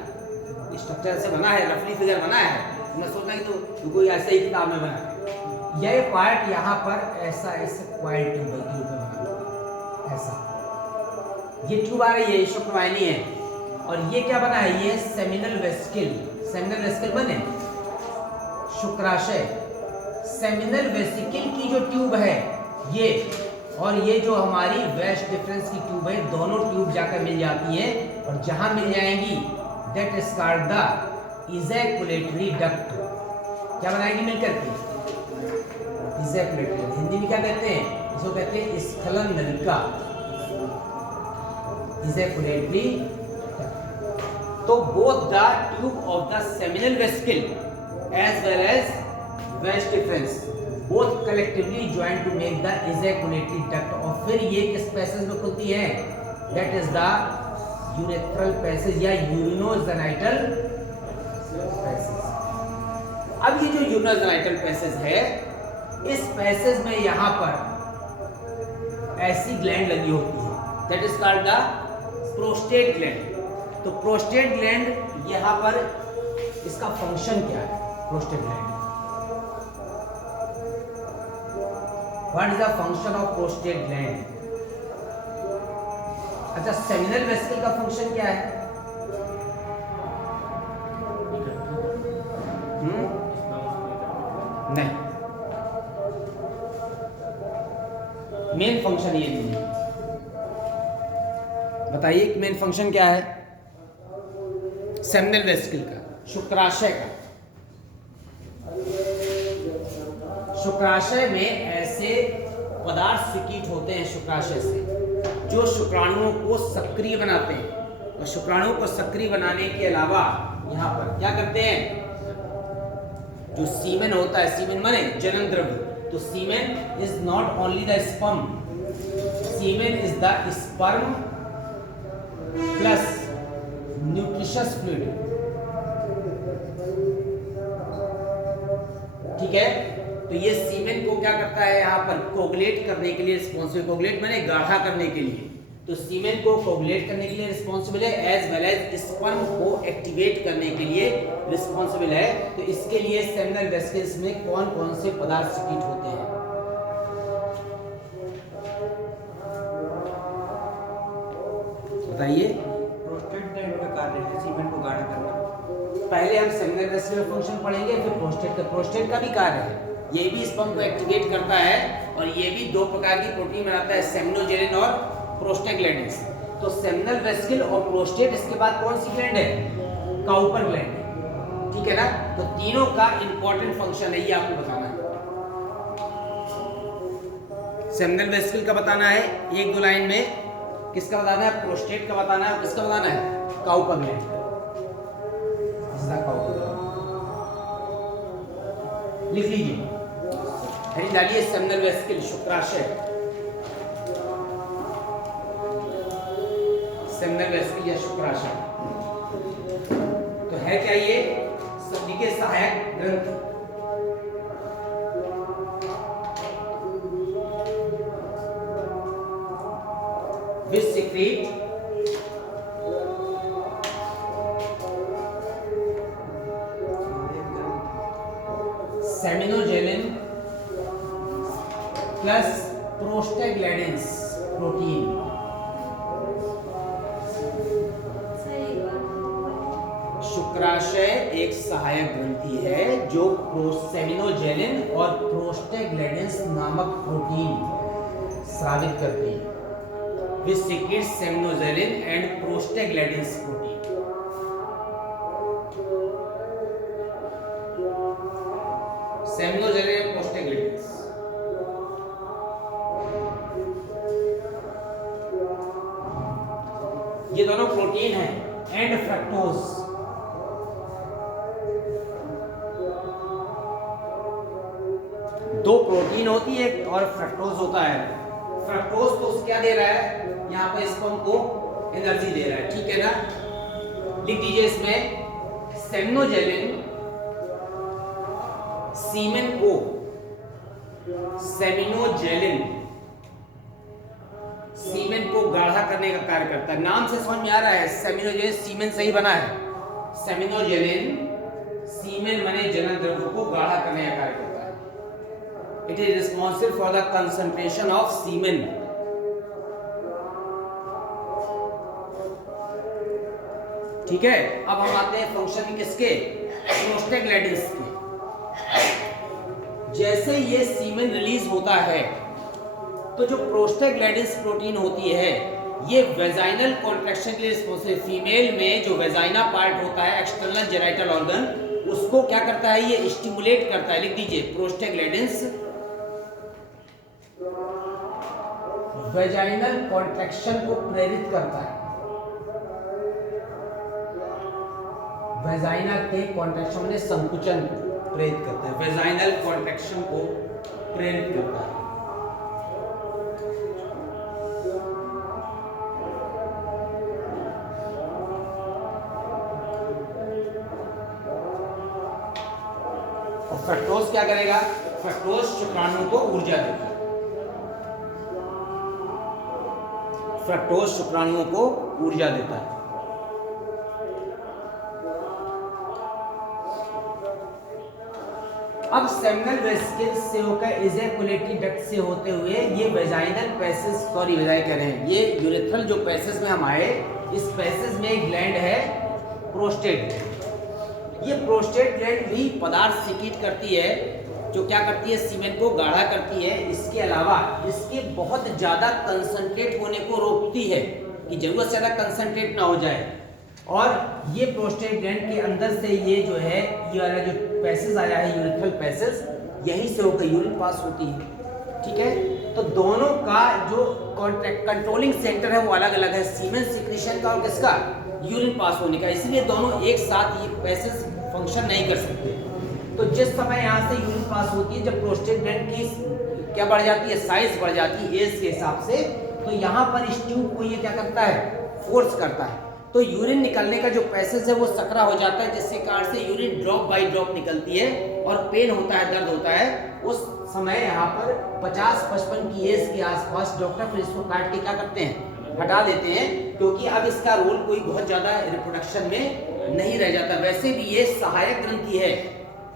स्ट्रक्चर से बना है, रफली फिगर बना है। मैं सोचा कि तो कोई ऐसा ही किताब में बना। यह पार्ट यहाँ पर ऐसा क्वाइल्ड ट्यूब पे बना, ऐसा ये ट्यूब आ रही है, शुक्रवाहिनी है। और ये क्या बना है? ये सेमिनल वेसिकल। सेमिनल वेसिकल बने शुक्राशय। सेमिनल वेसिकल की जो ट्यूब है ये, और ये जो हमारी वेस्ट डिफरेंस की ट्यूब है, दोनों ट्यूब जाकर मिल जाती है। और जहां मिल जाएंगी that is called the ejaculatory duct. क्या बनाएगी मिलकर के? इजैकुलेटरी। हिंदी में क्या कहते हैं? इसको कहते हैं स्खलन नलिका, इजैकुलेटरी। तो both the tube of the seminal vesicle as well as vas deferens both collectively join to make the ejaculatory duct. और फिर ये किस पैसेज में खुलती है? That is the urethral passage या यूरिनोजेनाइटल पैसेज। अब ये जो यूरिनोजेनाइटल पैसेज है, इस पैसेज में यहां पर ऐसी ग्लैंड लगी होती है, that is called the prostate gland. तो प्रोस्टेट ग्लैंड यहां पर, इसका फंक्शन क्या है? Prostate gland, what is the function of prostate gland? अच्छा, सेमिनल वेसिकल का फंक्शन क्या है? नहीं, मेन फंक्शन ये नहीं है। बताइए मेन फंक्शन क्या है सेमिनल वेसिकल का, शुक्राशय का? शुक्राशय में ऐसे पदार्थ सिक्रीट होते हैं शुक्राशय से जो शुक्राणुओं को सक्रिय बनाते हैं। और शुक्राणुओं को सक्रिय बनाने के अलावा यहाँ पर क्या करते हैं? जो सीमेन होता है, सीमेन माने जनन द्रव्य, तो semen is not only the sperm, semen is the sperm plus nutritious fluid. ठीक है, तो ये सीमेन को क्या करता है यहाँ पर कोगुलेट करने के लिए रिस्पॉन्सिबल, कोगुलेट माने गाढ़ा करने के लिए, तो सीमेन को कोगुलेट करने के लिए रिस्पॉन्सिबल है, एज वेल एज स्पर्म को एक्टिवेट करने के लिए रिस्पॉन्सिबल है। तो इसके लिए सेमिनल वेसिकल्स में कौन कौन से पदार्थ सिक्रीट होते हैं? बताइए। प्रोस्टेट ग्लैंड का कार्य है सीमेन को गाढ़ा करना। पहले हम सेमिनल वेसिकल फंक्शन पढ़ेंगे, फिर प्रोस्टेट का भी कार्य है, ये भी स्पर्म को एक्टिवेट करता है और ये भी दो प्रकार की प्रोटीन बनाता है, सेमिनोजेनिन और प्रोस्टाग्लैंडिन्स। तो सेमिनल वेसिकल और प्रोस्टेट, इसके बाद कौन सी ग्लैंड है? काउपर ग्लैंड है। ठीक है ना, तो तीनों का इंपॉर्टेंट फंक्शन है, ये आपको बताना है। सेमिनल वेसिकल का बताना है एक दो लाइन में, किसका बताना है? प्रोस्टेट का बताना है, किसका बताना है? काउपर ग्लैंड का। लिख लीजिए, हेडिंग डालिए सेमिनल वेसिकल शुक्राशय, सेमिनल वेसिकल या शुक्राशय। तो है क्या ये? सभी के सहायक ग्रंथ। which secrete seminogenin plus prostaglandins protein. शुक्राशय एक सहायक ग्रंथि है जो सेमिनोजेनिन और प्रोस्टाग्लैंडिन्स नामक प्रोटीन स्रावित करती है। which secretes seminogallin and prostaglandins protein. Seminogallin and prostaglandins. ये दोनों प्रोटीन हैं, एंड फ्रक्टोज। दो प्रोटीन होती है और फ्रक्टोज होता है। फ्रक्टोज तो क्या दे रहा है? यहाँ पर स्पर्म को एनर्जी दे रहा है। ठीक है ना, लिख दीजिए इसमें सेमिनोजेनिन सीमेन को, सेमिनोजेनिन सीमेन को गाढ़ा करने का कार्य करता है। नाम से समझ में आ रहा है, सेमिनोजेनिन सीमेन से ही बना है। सेमिनोजेनिन सीमेन माने जनन द्रव्य को गाढ़ा करने का कार्य करता है। It is responsible for the concentration of semen. ठीक है, अब हम आते हैं फंक्शन किसके? प्रोस्टाग्लैंडिन्स के। जैसे ये सीमेन रिलीज होता है तो जो प्रोस्टाग्लैंडिन्स प्रोटीन होती है ये वेजाइनल कॉन्ट्रैक्शन के लिए रिस्पॉन्सिबल। फीमेल में जो वेजाइना पार्ट होता है, एक्सटर्नल जेनिटल ऑर्गन, उसको क्या करता है? ये स्टिमुलेट करता है। लिख दीजिए, प्रोस्टाग्लैंडिन्स वेजाइनल कॉन्ट्रैक्शन को प्रेरित करता है। वेजाइना के कॉन्ट्रैक्शन में संकुचन प्रेरित करता है, वेजाइनल कॉन्ट्रैक्शन को प्रेरित करता है। और फ्रक्टोज क्या करेगा? फ्रक्टोज शुक्राणुओं को ऊर्जा देता है। फ्रक्टोज शुक्राणुओं को ऊर्जा देता है। अब सेमिनल वेसिकल से होकर इजैकुलेटरी डक्ट से होते हुए ये वेजाइनल पैसेज, सॉरी वेजाइन कह रहे हैं, ये यूरेथ्रल जो पैसेज में हम आए, इस पैसेज में एक ग्लैंड है प्रोस्टेट। ये प्रोस्टेट ग्लैंड भी पदार्थ सिक्रीट करती है जो क्या करती है? सीमेन को गाढ़ा करती है। इसके अलावा इसके बहुत ज़्यादा कंसंट्रेट होने को रोकती है कि जरूरत से ज़्यादा कंसंट्रेट ना हो जाए। और ये प्रोस्टेट ग्लैंड के अंदर से ये जो है, ये वाला जो पैसेज आया है यूरेथ्रल पैसेज, यहीं से होकर यूरिन पास होती है। ठीक है, तो दोनों का जो कंट्रोलिंग सेंटर है वो अलग अलग है, सीमेन सिक्रीशन का और किसका? यूरिन पास होने का। इसलिए दोनों एक साथ ये पैसेज फंक्शन नहीं कर सकते। तो जिस समय यहाँ से यूरिन पास होती है, जब प्रोस्टेट ग्लैंड की क्या बढ़ जाती है? साइज बढ़ जाती है एज के हिसाब से, तो यहाँ पर इस ट्यूब को ये क्या करता है, फोर्स करता है, तो यूरिन निकलने का जो पैसेज है वो सकरा हो जाता है, जिसके कारण से यूरिन ड्रॉप बाय ड्रॉप निकलती है और पेन होता है, दर्द होता है। उस समय यहाँ पर 50-55 की एज के आसपास डॉक्टर फिर इसको काट के क्या करते हैं, हटा देते हैं, क्योंकि अब इसका रोल कोई बहुत ज्यादा रिप्रोडक्शन में नहीं रह जाता। वैसे भी ये सहायक ग्रंथि है,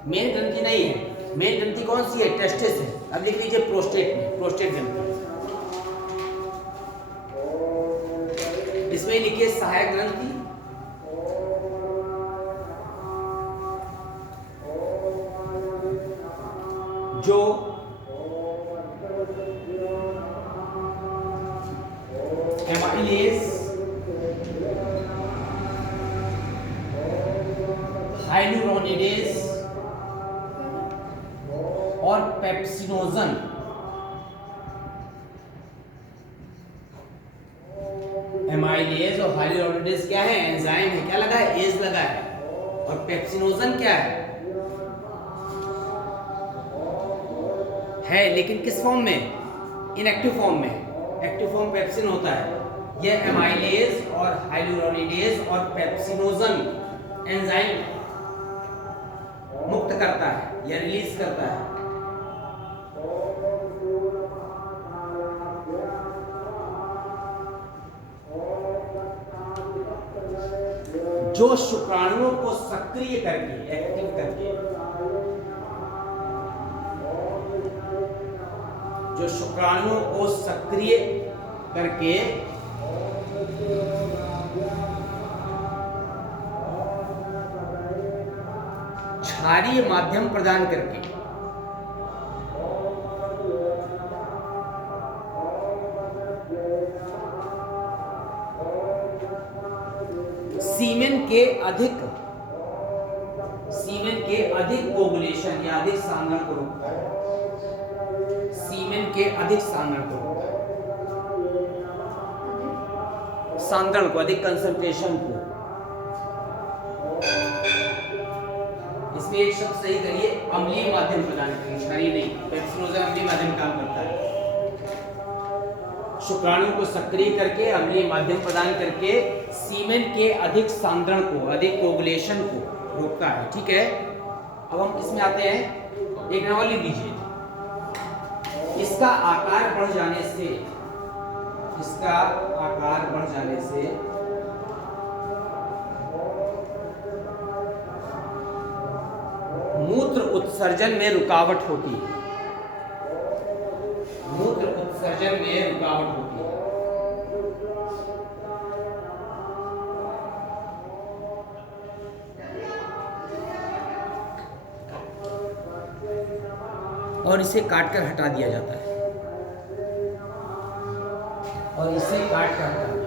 मेन ग्रंथि नहीं है। मेन ग्रंथि कौन सी है, टेस्टिस है। अब लिख लीजिए प्रोस्टेट में, प्रोस्टेट ग्रंथि, इसमें लिखिए सहायक ग्रंथि, जो एमाइलेज, हाइलुरोनिडेज और पेप्सिनोजन एमाइलेज और हाइलुरोनिडेज क्या है, एंजाइम है। क्या लगा है, एज लगा है। और पेप्सिनोजन क्या है लेकिन किस फॉर्म में, इनएक्टिव फॉर्म में। एक्टिव फॉर्म पेप्सिन होता है। यह एमाइलेज और हाइलुरोनिडेज और पेप्सिनोजन एंजाइम मुक्त करता है या रिलीज करता है। जो शुक्राणुओं को सक्रिय करके, एक्टिव करके, जो शुक्राणुओं को सक्रिय करके क्षारीय माध्यम प्रदान करके सीमेन के अधिक कोगुलेशन या अधिक सांद्रण को रोकता है। सीमेन के अधिक सांद्रण को रोकता है, सांद्रण को, अधिक कंसंट्रेशन को। इसमें एक शब्द सही करिए, अम्लीय माध्यम प्रदान करेंगे, क्षारीय नहीं। पेप्सिनोजन अम्लीय माध्यम काम करता है, शुक्राणु को सक्रिय करके अम्लीय माध्यम प्रदान करके सीमेन के अधिक सांद्रण को, अधिक कोगुलेशन को रोकता है। ठीक है, अब हम इसमें आते हैं, एक नाम लिख लीजिए। इसका आकार बढ़ जाने से, इसका आकार बढ़ जाने से मूत्र उत्सर्जन में रुकावट होती है, मूत्र उत्सर्जन में रुकावट होती है। और इसे काटकर हटा दिया जाता है, और इसे काट कर हटा दिया।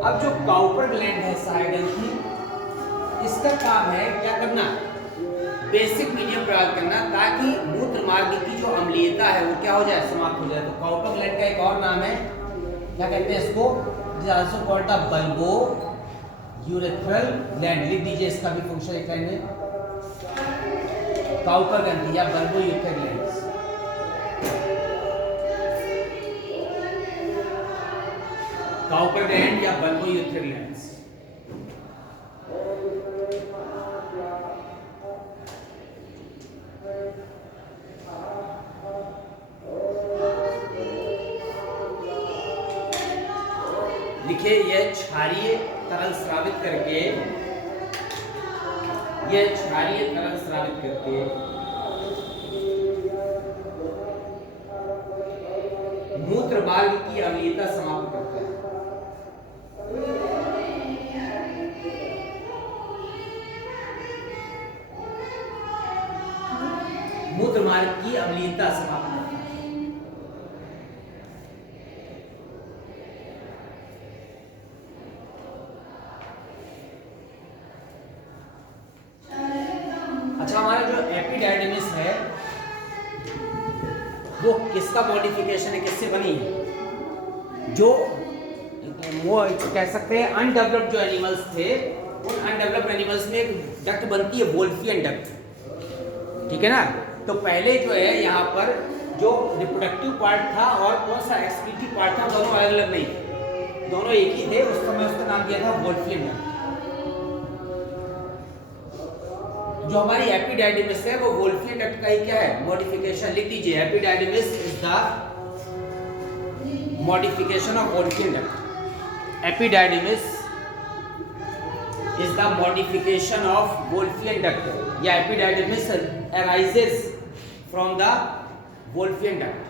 अब जो काउपर ग्लैंड है सहायक ग्रंथि, इसका काम है क्या करना, बेसिक मीडियम प्रदान करना, ताकि मूत्र मार्ग की जो अम्लीयता है वो क्या हो जाए, समाप्त हो जाए। तो काउपर ग्लैंड का एक और नाम है, क्या कहते हैं इसको, also called the bulbo urethral gland. लिख दीजिए इसका भी फंक्शन एक लाइन में, काउपर ग्रंथि या bulbo urethral gland. Cowper gland या बल्बो यूरेथ्रल ग्लैंड्स। लिखिए, यह क्षारीय तरल स्रावित करके, यह क्षारीय तरल स्रावित करके मूत्र मार्ग की अम्लीयता समाप्त करता है। मूत्र मार्ग की अम्लीयता समाप्त करता है। अच्छा, हमारा जो एपिडायडिमिस है वो किसका मॉडिफिकेशन है, किससे बनी है, जो वो कह सकते हैं अनडेवलप्ड जो एनिमल्स थे, उन अनडेवलप्ड एनिमल्स में एक डक्ट बनती है, वोल्फियन डक्ट, ठीक है ना। तो पहले जो है यहाँ पर जो रिप्रोडक्टिव पार्ट था और कौन सा एक्सक्रीटिव पार्ट था, दोनों अलग अलग नहीं थे, दोनों एक ही थे। उस समय उसका नाम दिया था वोल्फियन डक्ट। जो हमारी एपिडाइडिमिस है वो वोल्फियन डक्ट का ही क्या है, मॉडिफिकेशन। लिख दीजिए, epididymis is the modification of Wolffian duct. Epididymis is the modification of Wolffian duct, या epididymis arises from the Wolffian duct.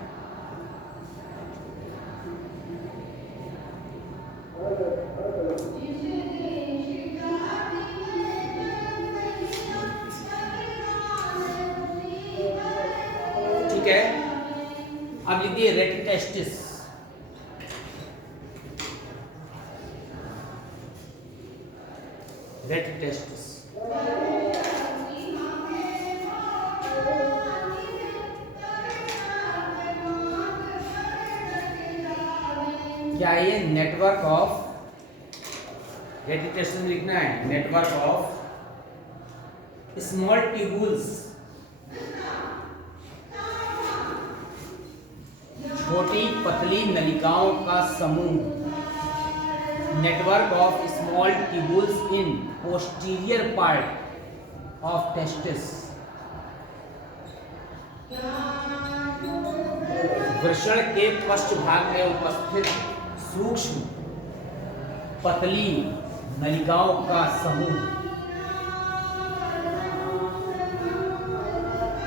ठीक है, अब लिखिए रेटिटेस्टिस। रेटिटेस्टिस क्या ये नेटवर्क ऑफ, रेटिटेस्टिस लिखना है, नेटवर्क ऑफ स्मॉल ट्यूबुल्स, छोटी पतली नलिकाओं का समूह। Network of small tubules in posterior part of testis. वृषण के पश्च भाग में उपस्थित सूक्ष्म पतली नलिकाओं का समूह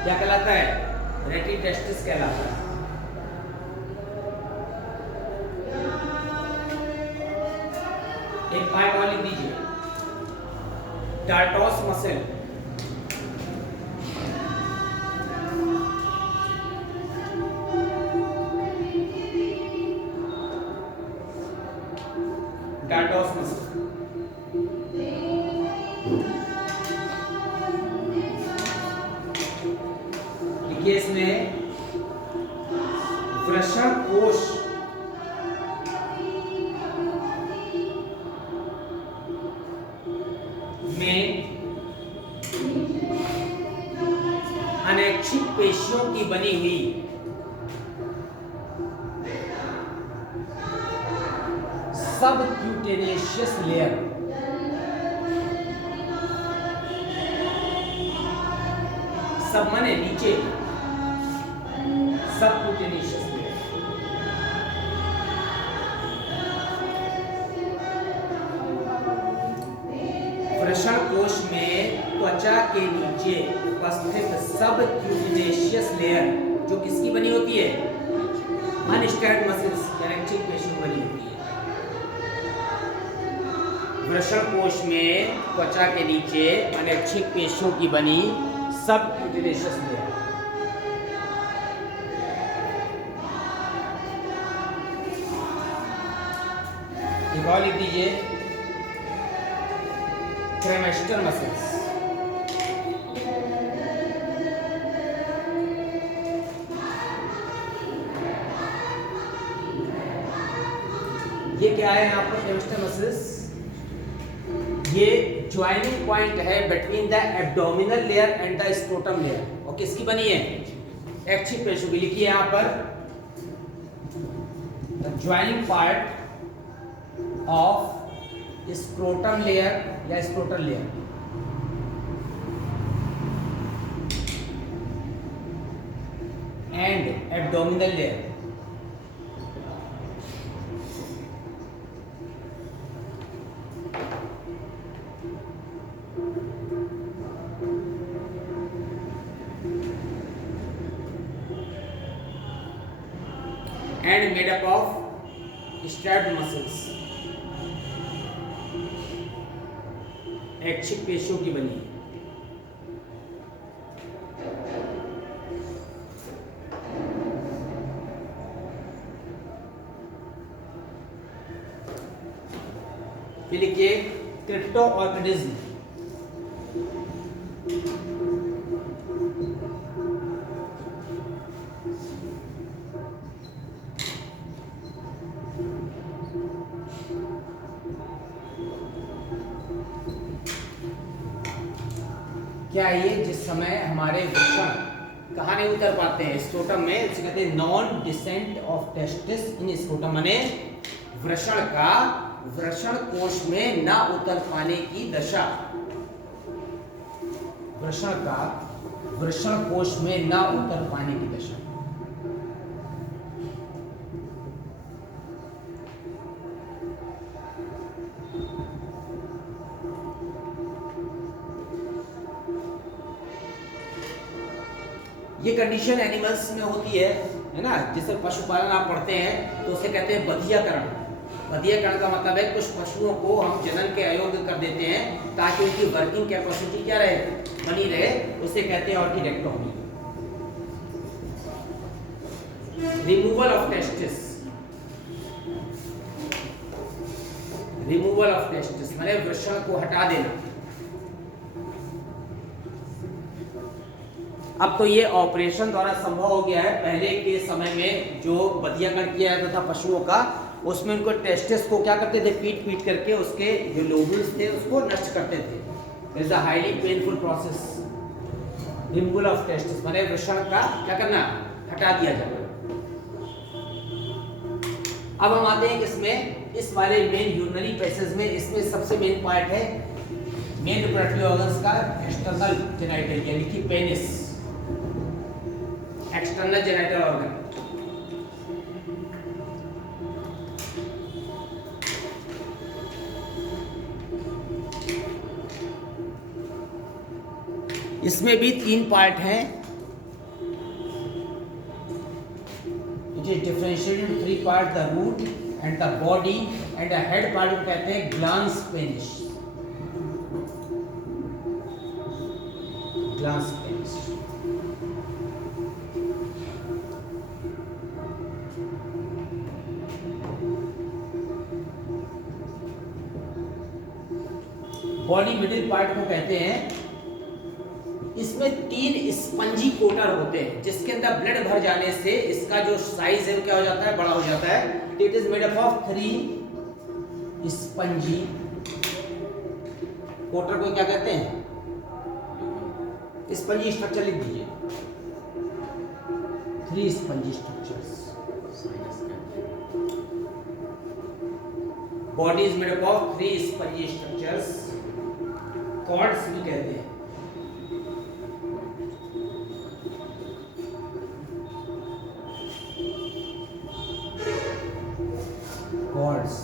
क्या कहलाता है, रेटिटेस्टिस कहलाता है। एक पॉइंट और लिख दीजिए, टार्टोस मसल। टार्टोस मसल लिखिए, इसमें वृषण कोश में अनैच्छिक पेशियों की बनी हुई सबक्यूटेनियस लेयर, सब माने नीचे, सबक्यूटेनियस लेयर। वृषण कोश में त्वचा के नीचे उपस्थित सबक्यूटेनियस लेयर जो किसकी बनी होती है, अनस्टैंड मसल्स, अनैच्छिक पेशियों बनी होती है। वृषण कोश में त्वचा के नीचे अनैच्छिक पेशियों की बनी सबक्यूटेनियस लेयर। एक और लिख दीजिए, क्रेमेस्टर मसल्स। ये क्या है यहाँ पर, क्रेमेस्टर मसल्स, ये ज्वाइनिंग पॉइंट है between the abdominal layer and the scrotum layer. और किसकी बनी है, ऐच्छिक पेशियों की। लिखिए यहाँ पर, joining part of scrotum layer या scrotal layer and abdominal layer. and made up of strapped muscles, ऐच्छिक पेशियों की बनी। फिर लिखिए क्रिप्टोऑर्किडिज्म। चाहिए जिस समय हमारे वृषण कहाँ नहीं उतर पाते हैं, स्क्रोटम में, इसे कहते हैं non descent of testis in scrotum, माने वृषण का वृषण कोश में ना उतर पाने की दशा, वृषण का वृषण कोश में ना उतर पाने की दशा। ये कंडीशन एनिमल्स में होती है ना, जिसे पशुपालन आप पढ़ते हैं तो उसे कहते हैं बधियाकरण। बधियाकरण का मतलब है कुछ पशुओं को हम जनन के अयोग्य कर देते हैं ताकि उनकी वर्किंग कैपेसिटी क्या रहे, बनी रहे, उसे कहते हैं orchidectomy. Removal of testis, removal of testis माने वृषण को हटा देना। अब तो ये ऑपरेशन द्वारा संभव हो गया है, पहले के समय में जो बधियाकरण किया जाता था पशुओं का, उसमें उनको टेस्टिस को क्या करते थे, पीट पीट करके उसके जो लोब्यूल्स थे उसको नष्ट करते थे। It is a highly painful process. Removal of testis माने वृषण का क्या करना, हटा दिया जाना। अब हम आते हैं किसमें, इस वाले मेन यूरिनरी पैसेज में। इसमें सबसे मेन पार्ट है मेन रिप्रोडक्टिव ऑर्गन्स का एक्सटर्नल जेनिटल यानी कि पेनिस, एक्सटर्नल जेनिटल ऑर्गन। इसमें भी 3 पार्ट हैं। It is differentiated in 3 part, the root and the body and the head part को कहते हैं glans penis, glans penis. Body middle part को कहते हैं। इसमें 3 स्पंजी कोटर होते हैं जिसके अंदर ब्लड भर जाने से इसका जो साइज है वो क्या हो जाता है, बड़ा हो जाता है। It is made up of 3 spongy कोटर को क्या कहते हैं, स्पंजी स्ट्रक्चर लिख दीजिए, 3 spongy structures. Body is made up of 3 spongy structures, cords भी कहते हैं। कॉर्ड्स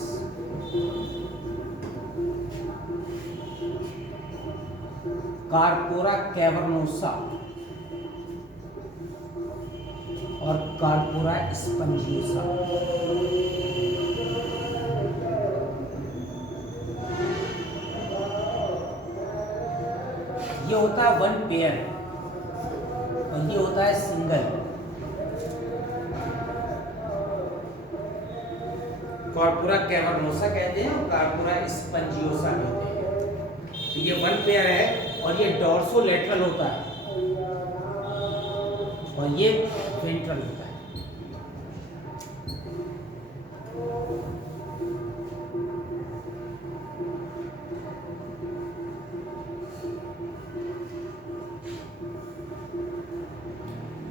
कार्पोरा कैवर्नोसा और कार्पोरा स्पंजियोसा। ये होता है 1 पेयर और ये होता है सिंगल। कार्पोरा कैवर्नोसा कहते हैं और कार्पोरा स्पंजियोसा कहते हैं। तो ये 1 पेयर है और ये डॉर्सोलेटरल होता है और ये वेंट्रल होता है।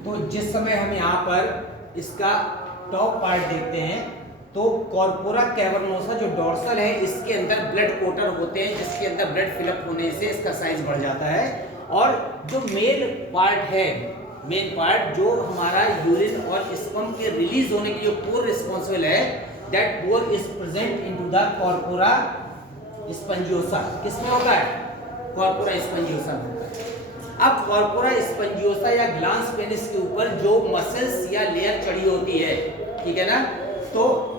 तो जिस समय हम यहाँ पर इसका टॉप पार्ट देखते हैं तो कॉर्पोरा कैवर्नोसा जो डॉर्सल है इसके अंदर ब्लड कोटर होते हैं जिसके अंदर ब्लड फिलअप होने से इसका साइज बढ़ जाता है। और जो मेन पार्ट है, मेन पार्ट जो हमारा यूरिन और स्पर्म के रिलीज होने के लिए पोर रिस्पॉन्सिबल है, that pore is present into the corpora spongiosa. किसमें होता है, कॉर्पोरा स्पंजियोसा में होता है। अब कॉर्पोरा स्पंजियोसा या ग्लांस पेनिस के ऊपर जो मसल्स या लेयर चढ़ी होती है, ठीक है ना, तो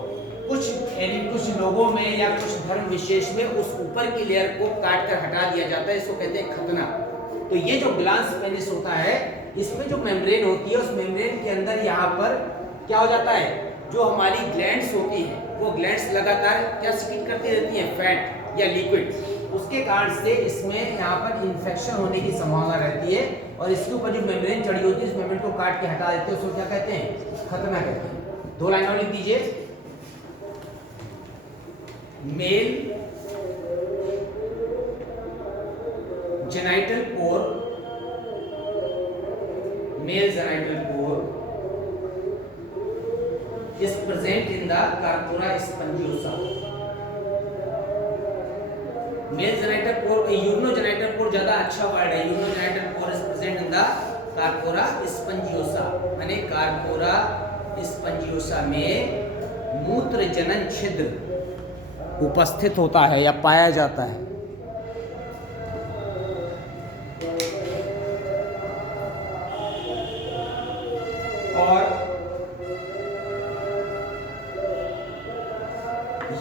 कुछ लोगों में या कुछ धर्म विशेष में उस ऊपर की लेयर को काट कर हटा दिया जाता है, इसको कहते हैं खतना। तो ये जो ग्लांस पेनिस होता है इसमें जो मेम्ब्रेन होती है उस मेम्ब्रेन के अंदर यहाँ पर क्या हो जाता है, जो हमारी ग्लैंड्स होती हैं वो ग्लैंड्स लगातार क्या सिक्रीट करती रहती हैं, फैट या लिक्विड। उसके कारण से इसमें यहाँ पर इन्फेक्शन होने की संभावना रहती है और इसके ऊपर जो मेम्ब्रेन चढ़ी होती है उस मेम्ब्रेन को काट के हटा देते हैं, उसको क्या कहते हैं, खतना कहते हैं। 2 लाइन और लिख दीजिए। Male genital pore male genital pore is present in the corpora spongiosa. Male genital pore, urinogenital pore ज्यादा अच्छा वर्ड है. Urinogenital pore is present in the corpora spongiosa, माने कार्पोरा स्पंजियोसा में मूत्र जनन छिद्र उपस्थित होता है या पाया जाता है. और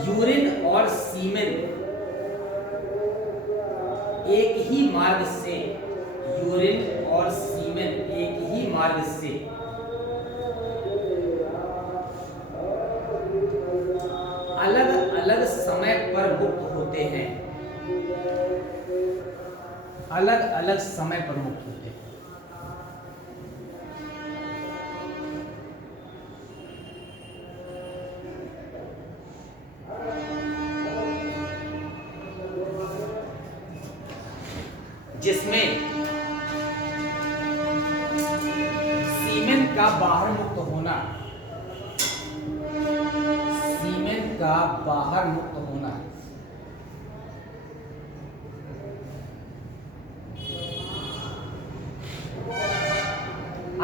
यूरिन और सीमेन एक ही मार्ग से, यूरिन और सीमेन एक ही मार्ग से अलग अलग समय पर मुक्त होते हैं, अलग अलग समय पर मुक्त होते हैं. जिसमें सीमेन का बाहर मुक्त होना, सीमेन का बाहर मुक्त होना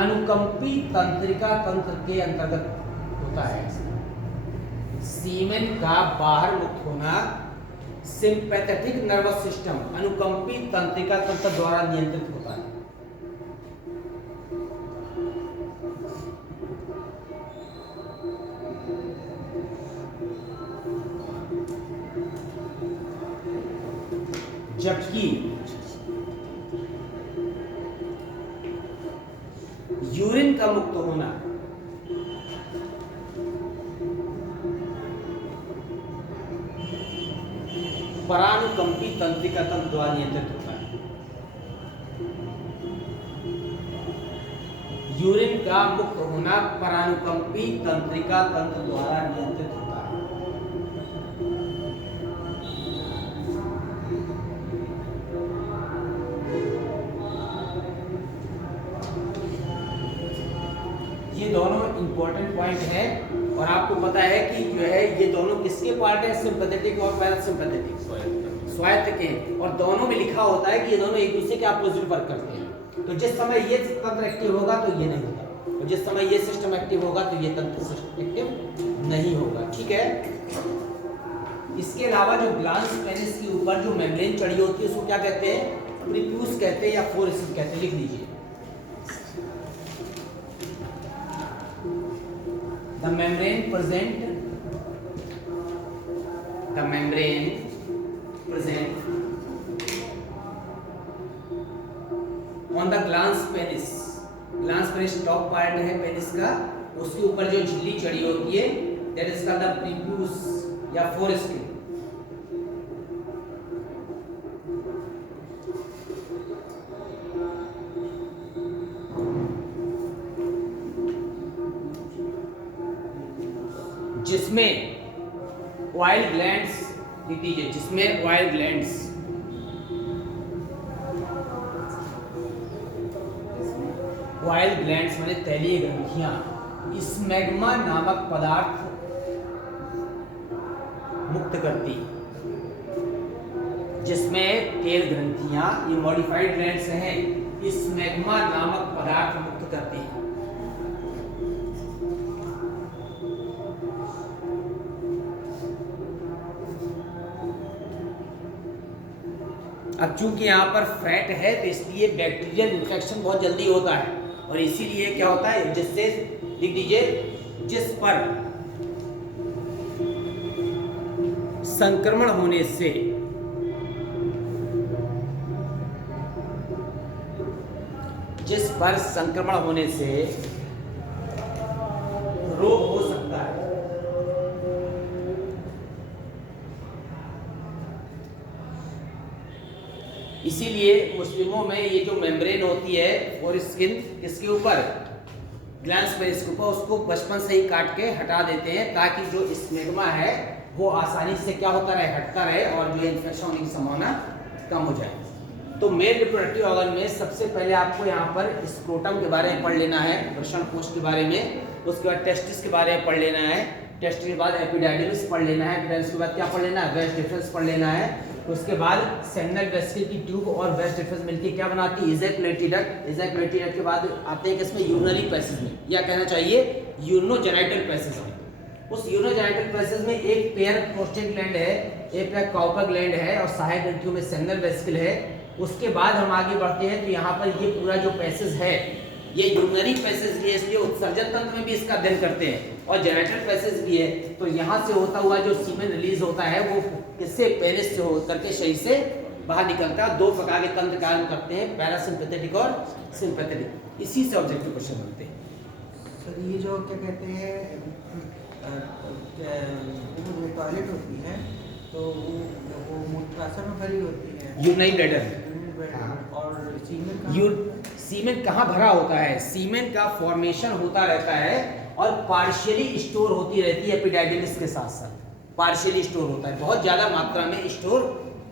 अनुकंपी तंत्रिका तंत्र के अंतर्गत होता है. सीमेन का बाहर मुक्त होना सिंपैथेटिक नर्वस सिस्टम, अनुकंपी तंत्रिका तंत्र द्वारा नियंत्रित होता है. जबकि यूरिन का मुक्त होना परानुकंपी तंत्रिका तंत्र द्वारा नियंत्रित होता है. यूरिन का मुक्त होना परानुकंपी तंत्रिका तंत्र द्वारा नियंत्रित होता है. ये दोनों इंपॉर्टेंट पॉइंट है और आपको पता है कि जो है ये दोनों किसके पार्ट है, सिंपैथेटिक और पैरासिम्पैथेटिक, स्वायत्त के. और दोनों में लिखा होता है कि ये दोनों एक दूसरे के अपोजिट वर्क करते हैं. तो जिस समय ये तंत्र एक्टिव होगा तो ये नहीं होगा, और जिस समय ये सिस्टम एक्टिव होगा तो ये तंत्र एक्टिव नहीं होगा. ठीक है. इसके अलावा जो ग्लांस पेनिस के ऊपर जो मेम्ब्रेन चढ़ी होती है उसको क्या कहते हैं, प्रीप्यूस कहते हैं या फोरेसिस कहते हैं. लिख लीजिए. The membrane present on the glans penis. glans penis top part है पेनिस का, उसके ऊपर जो झिल्ली चढ़ी होती है that is called the prepuce या foreskin. जिसमें ऑयल ग्लैंड्स लिख दीजिए, जिसमें ऑयल ग्लैंड्स, ऑयल ग्लैंड्स माने तैलीय ग्रंथियां स्मैग्मा नामक पदार्थ मुक्त करती. जिसमें तेल ग्रंथियां, ये मॉडिफाइड ग्लैंड्स हैं, स्मैग्मा नामक पदार्थ मुक्त करती है. अब चूंकि यहाँ पर फैट है तो इसलिए बैक्टीरियल इन्फेक्शन बहुत जल्दी होता है और इसीलिए क्या होता है, जिससे लिख दीजिए, जिस पर संक्रमण होने से रोग हो सकता है. इसीलिए मुस्लिमों में ये जो मेम्ब्रेन होती है और स्किन किसके ऊपर, ग्लैंड्स पेनिस के ऊपर, उसको बचपन से ही काट के हटा देते हैं ताकि जो स्मेग्मा है वो आसानी से क्या होता रहे, हटता रहे और जो इन्फेक्शन होने की संभावना कम हो जाए. तो मेल रिप्रोडक्टिव ऑर्गन में सबसे पहले आपको यहाँ पर स्क्रोटम के बारे में पढ़ लेना है, वृषण कोश के बारे में, उसके बाद टेस्टिस के बारे में पढ़ लेना है, टेस्टिस के बाद एपिडाइडिमिस पढ़ लेना है, एपिडाइडिमिस के बाद क्या पढ़ लेना है, वेस्ट डिफरेंस पढ़ लेना है, उसके बाद सेमिनल वेसिकल की ट्यूब और वेस्ट डिफरेंस मिलकर क्या बनाती है, इजैकुलेटरी डक्ट, इजैकुलेटरी डक्ट के बाद आते हैं किसमें, यूरिनरी पैसेज में, या कहना चाहिए यूरिनोजेनिटल पैसेज में। उस यूरिनोजेनिटल पैसेज में एक पेयर प्रोस्टेट ग्लैंड है, एक पेयर काउपर ग्लैंड है और सहायक ग्रंथियों में सेमिनल वेसिकल है। उसके बाद हम आगे बढ़ते हैं तो यहाँ पर ये पूरा जो पैसेज है ये यूरिनरी पैसेज भी है, इसलिए उत्सर्जन तंत्र में भी इसका अध्ययन करते हैं, और जेनिटल पैसेज भी है। तो यहाँ से होता हुआ जो सीमेन रिलीज होता है वो किससे, पेनिस से हो करके शरीर से बाहर निकलता है। दो प्रकार के तंत्र कार्य करते हैं, पैरासिम्पैथेटिक और सिम्पैथेटिक। इसी से ऑब्जेक्टिव क्वेश्चन बनते हैं। सर ये जो क्या कहते हैं वो टॉयलेट होती है तो वो मूत्राशय में भरी होती है, यूरिनरी ब्लैडर, और सीमेन कहाँ भरा होता है, सीमेन का फॉर्मेशन होता रहता है और पार्शियली स्टोर होती रहती है एपिडाइडिमिस के साथ साथ, पार्शियली स्टोर होता है, बहुत ज़्यादा मात्रा में स्टोर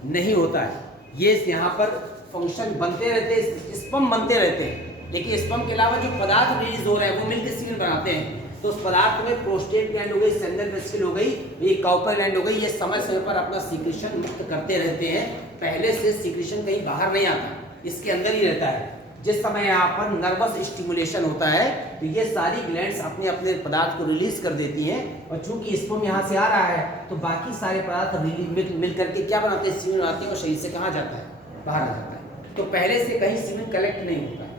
नहीं होता है। ये यहाँ पर फंक्शन बनते रहते हैं, स्पम बनते रहते हैं, लेकिन स्पम के अलावा जो पदार्थ रिलीज हो रहे हैं वो मिलकर सीमेन बनाते हैं। तो उस पदार्थ में प्रोस्टेट ग्लैंड हो गई, सेमिनल वेसिकल हो गई, ये काउपर ग्लैंड हो गई, ये समय समय पर अपना सीक्रेशन मुक्त करते रहते हैं। पहले से सीक्रेशन कहीं बाहर नहीं आता, इसके अंदर ही रहता है। जिस समय यहाँ पर नर्वस स्टिमुलेशन होता है तो ये सारी ग्लैंड्स अपने अपने पदार्थ को रिलीज कर देती हैं, और चूंकि स्पर्म यहाँ से आ रहा है तो बाकी सारे पदार्थ मिल करके क्या बनाते हैं, सीमेन बनाते हैं, और शरीर से कहाँ जाता है, बाहर आ जाता है। तो पहले से कहीं सीमेन कलेक्ट नहीं होता है,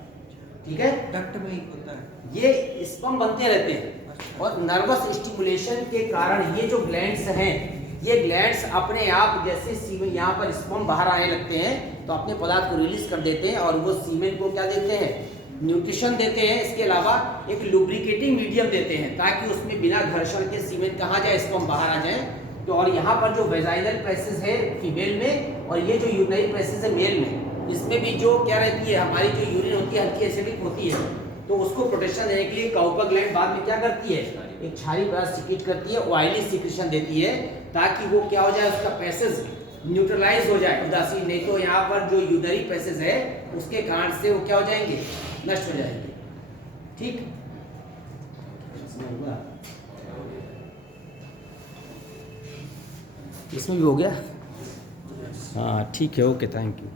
ठीक है, डक्ट में ही होता है, ये स्पर्म बनते रहते हैं। और नर्वस स्टिमुलेशन के कारण ये जो ग्लैंड्स हैं, ये ग्लैंड्स अपने आप जैसे सीमेन यहाँ पर स्पर्म बाहर आने लगते हैं तो अपने पदार्थ को रिलीज कर देते हैं, और वो सीमेन को क्या देते हैं, न्यूट्रिशन देते हैं। इसके अलावा एक लुब्रिकेटिंग मीडियम देते हैं ताकि उसमें बिना घर्षण के सीमेन कहाँ जाए, स्पर्म बाहर आ जाए। तो और यहाँ पर जो वेजाइनल पैसेज है फीमेल में, और ये जो यूरिनरी पैसेज है मेल में, इसमें भी जो क्या रहती है, हमारी जो यूरिन होती है हल्की एसिडिक होती है, तो उसको प्रोटेक्शन देने के लिए काउपर ग्लैंड बाद में क्या करती है, एक क्षारीय पदार्थ सीक्रेट करती है, ऑयली सीक्रेशन देती है ताकि वो क्या हो जाए, उसका पैसेज न्यूट्रलाइज हो जाए, उदासीन। नहीं तो यहाँ पर जो यूरिनरी पैसेज है उसके कारण से वो क्या हो जाएंगे, नष्ट हो जाएंगे। ठीक, इसमें भी हो गया, हाँ ठीक है, ओके, थैंक यू।